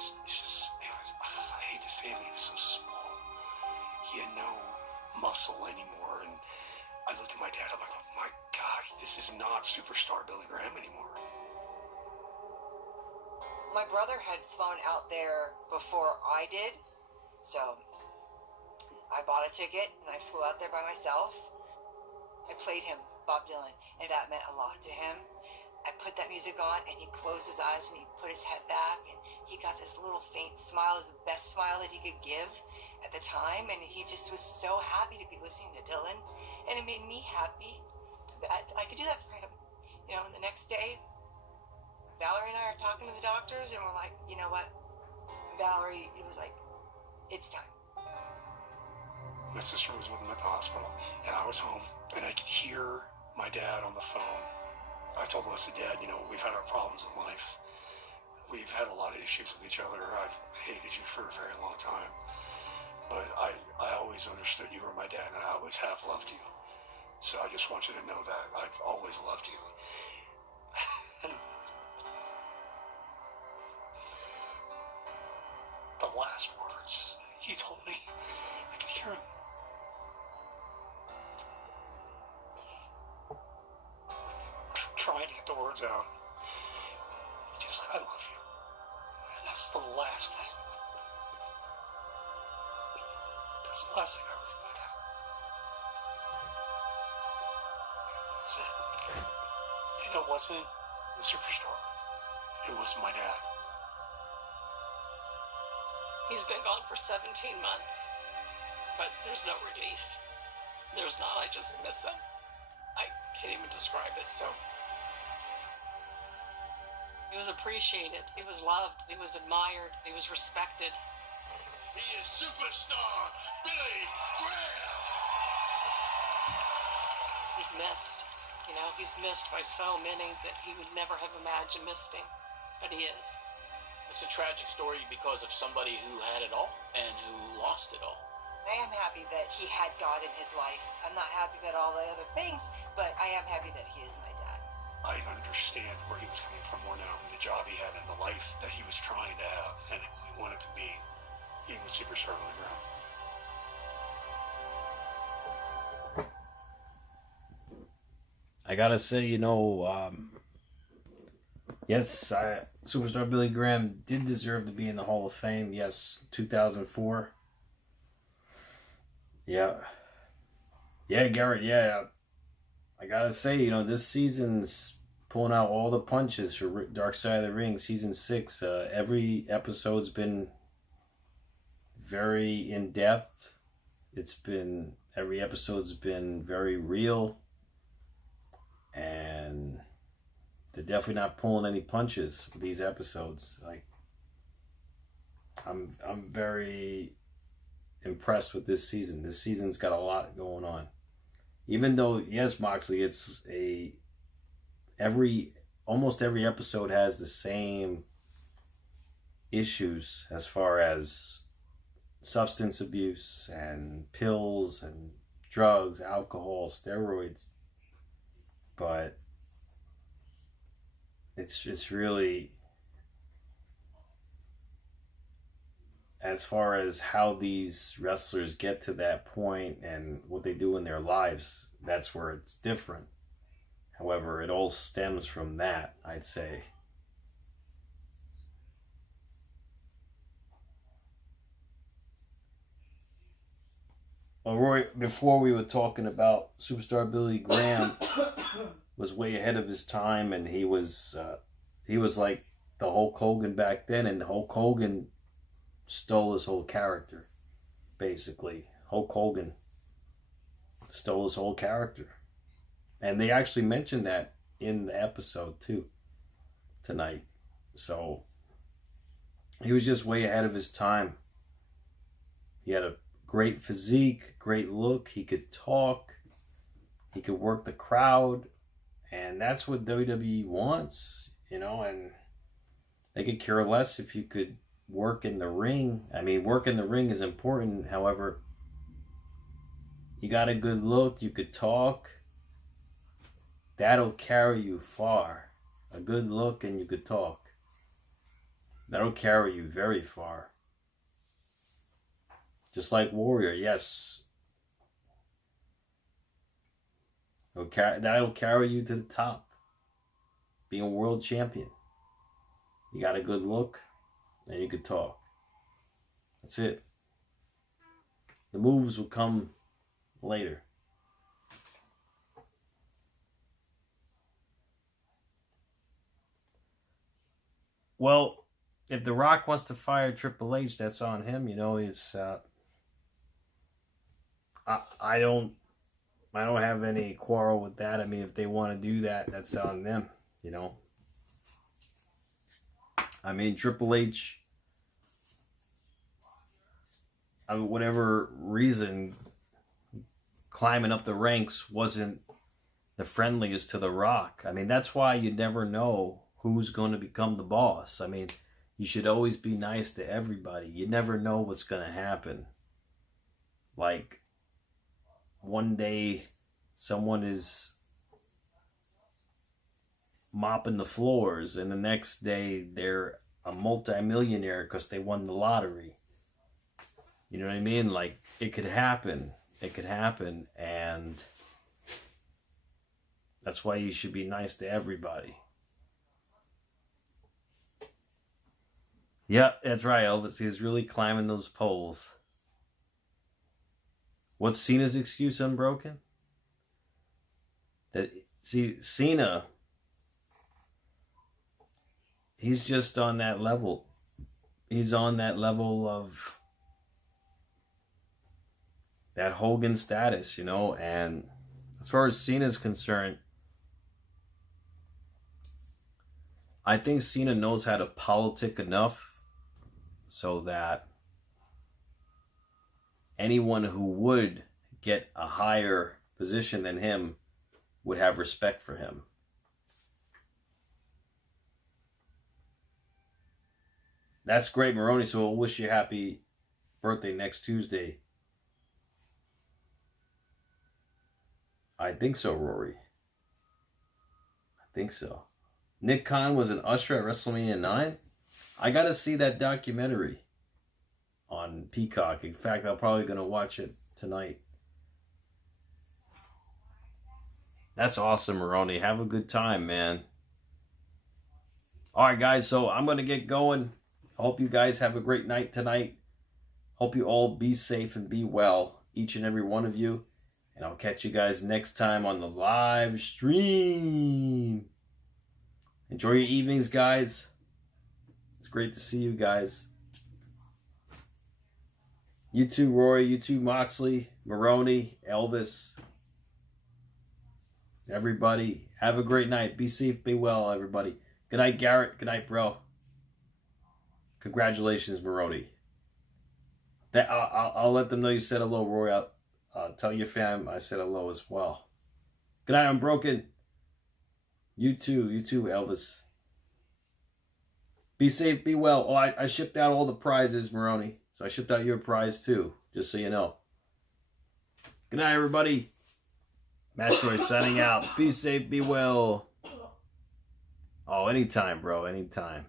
hate to say it, but he was so small. He had no muscle anymore. And I looked at my dad, I'm like, oh my God, this is not Superstar Billy Graham anymore. My brother had flown out there before I did, so I bought a ticket and I flew out there by myself. I played him, Bob Dylan, and that meant a lot to him. I put that music on and he closed his eyes and he put his head back and he got this little faint smile. It was the best smile that he could give at the time, and he just was so happy to be listening to Dylan, and it made me happy that I could do that for him. You know, and the next day, Valerie and I are talking to the doctors and we're like, you know what, Valerie, it was like, it's time. My sister was with him at the hospital, and I was home, and I could hear my dad on the phone. I told him, I said, Dad, you know, we've had our problems in life. We've had a lot of issues with each other. I've hated you for a very long time. But I always understood you were my dad, and I always have loved you. So I just want you to know that. I've always loved you. And the last words he told me, I could hear him. Trying to get the words out. He just said, I love you. And that's the last thing. That's the last thing I heard from my dad. That's it. And it wasn't the superstar. It was my dad. He's been gone for 17 months, but there's no relief. There's not. I just miss him. I can't even describe it, so. He was appreciated. He was loved. He was admired. He was respected. He is superstar Billy Graham. He's missed. You know, he's missed by so many that he would never have imagined missing, but he is. It's a tragic story because of somebody who had it all and who lost it all. I am happy that he had God in his life. I'm not happy about all the other things, but I am happy that he is my dad. I understand where he was coming from more now, the job he had and the life that he was trying to have and who he wanted to be. He was superstar Billy Graham. I gotta say, you know, yes, Superstar Billy Graham did deserve to be in the Hall of Fame. Yes, 2004. Yeah. Yeah, Garrett, yeah. I gotta say, you know, this season's pulling out all the punches for Dark Side of the Ring, Season 6. Every episode's been very in-depth. Every episode's been very real. And they're definitely not pulling any punches with these episodes. Like, I'm very impressed with this season. This season's got a lot going on. Even though, yes, Moxley, it's almost every episode has the same issues as far as substance abuse and pills and drugs, alcohol, steroids. But it's really, as far as how these wrestlers get to that point and what they do in their lives, that's where it's different. However, it all stems from that, I'd say. Well, Roy, before we were talking about Superstar Billy Graham was way ahead of his time, and he was like the Hulk Hogan back then, and Hulk Hogan stole his whole character, basically. Hulk Hogan stole his whole character. And they actually mentioned that in the episode, too, tonight. So, he was just way ahead of his time. He had a great physique, great look. He could talk. He could work the crowd. And that's what WWE wants, you know. And they could care less if you could work in the ring. I mean, work in the ring is important. However, you got a good look. You could talk. That'll carry you far. A good look and you could talk. That'll carry you very far. Just like Warrior, yes. That'll carry you to the top. Being a world champion. You got a good look and you could talk. That's it. The moves will come later. Well, if The Rock wants to fire Triple H, that's on him. You know, it's I don't have any quarrel with that. I mean, if they want to do that, that's on them, you know. I mean, Triple H, whatever reason, climbing up the ranks wasn't the friendliest to The Rock. I mean, that's why you never know who's going to become the boss. I mean, you should always be nice to everybody. You never know what's going to happen. Like, one day someone is mopping the floors and the next day they're a multi-millionaire because they won the lottery. You know what I mean? Like, it could happen. It could happen, and that's why you should be nice to everybody. Yep, that's right, Elvis. He was really climbing those poles. What's Cena's excuse, Unbroken? See, Cena he's just on that level. He's on that level of that Hogan status, you know. And as far as Cena's concerned, I think Cena knows how to politic enough so that anyone who would get a higher position than him would have respect for him. That's great, Maroney. So we'll wish you happy birthday next Tuesday. I think so, Rory. I think so. Nick Khan was an usher at WrestleMania 9. I got to see that documentary on Peacock. In fact, I'm probably going to watch it tonight. That's awesome, Maroney. Have a good time, man. All right, guys. So I'm going to get going. I hope you guys have a great night tonight. Hope you all be safe and be well, each and every one of you. And I'll catch you guys next time on the live stream. Enjoy your evenings, guys. It's great to see you guys. You too, Roy. You too, Moxley, Maroney, Elvis. Everybody, have a great night. Be safe, be well, everybody. Good night, Garrett. Good night, bro. Congratulations, Maroney. I'll let them know you said hello, Roy. I'll tell your fam I said hello as well. Good night, Unbroken. You too, Elvis. Be safe, be well. Oh, I shipped out all the prizes, Maroney. So I shipped out your prize too, just so you know. Good night, everybody. MATTROISE signing out. Be safe, be well. Oh, anytime, bro. Anytime.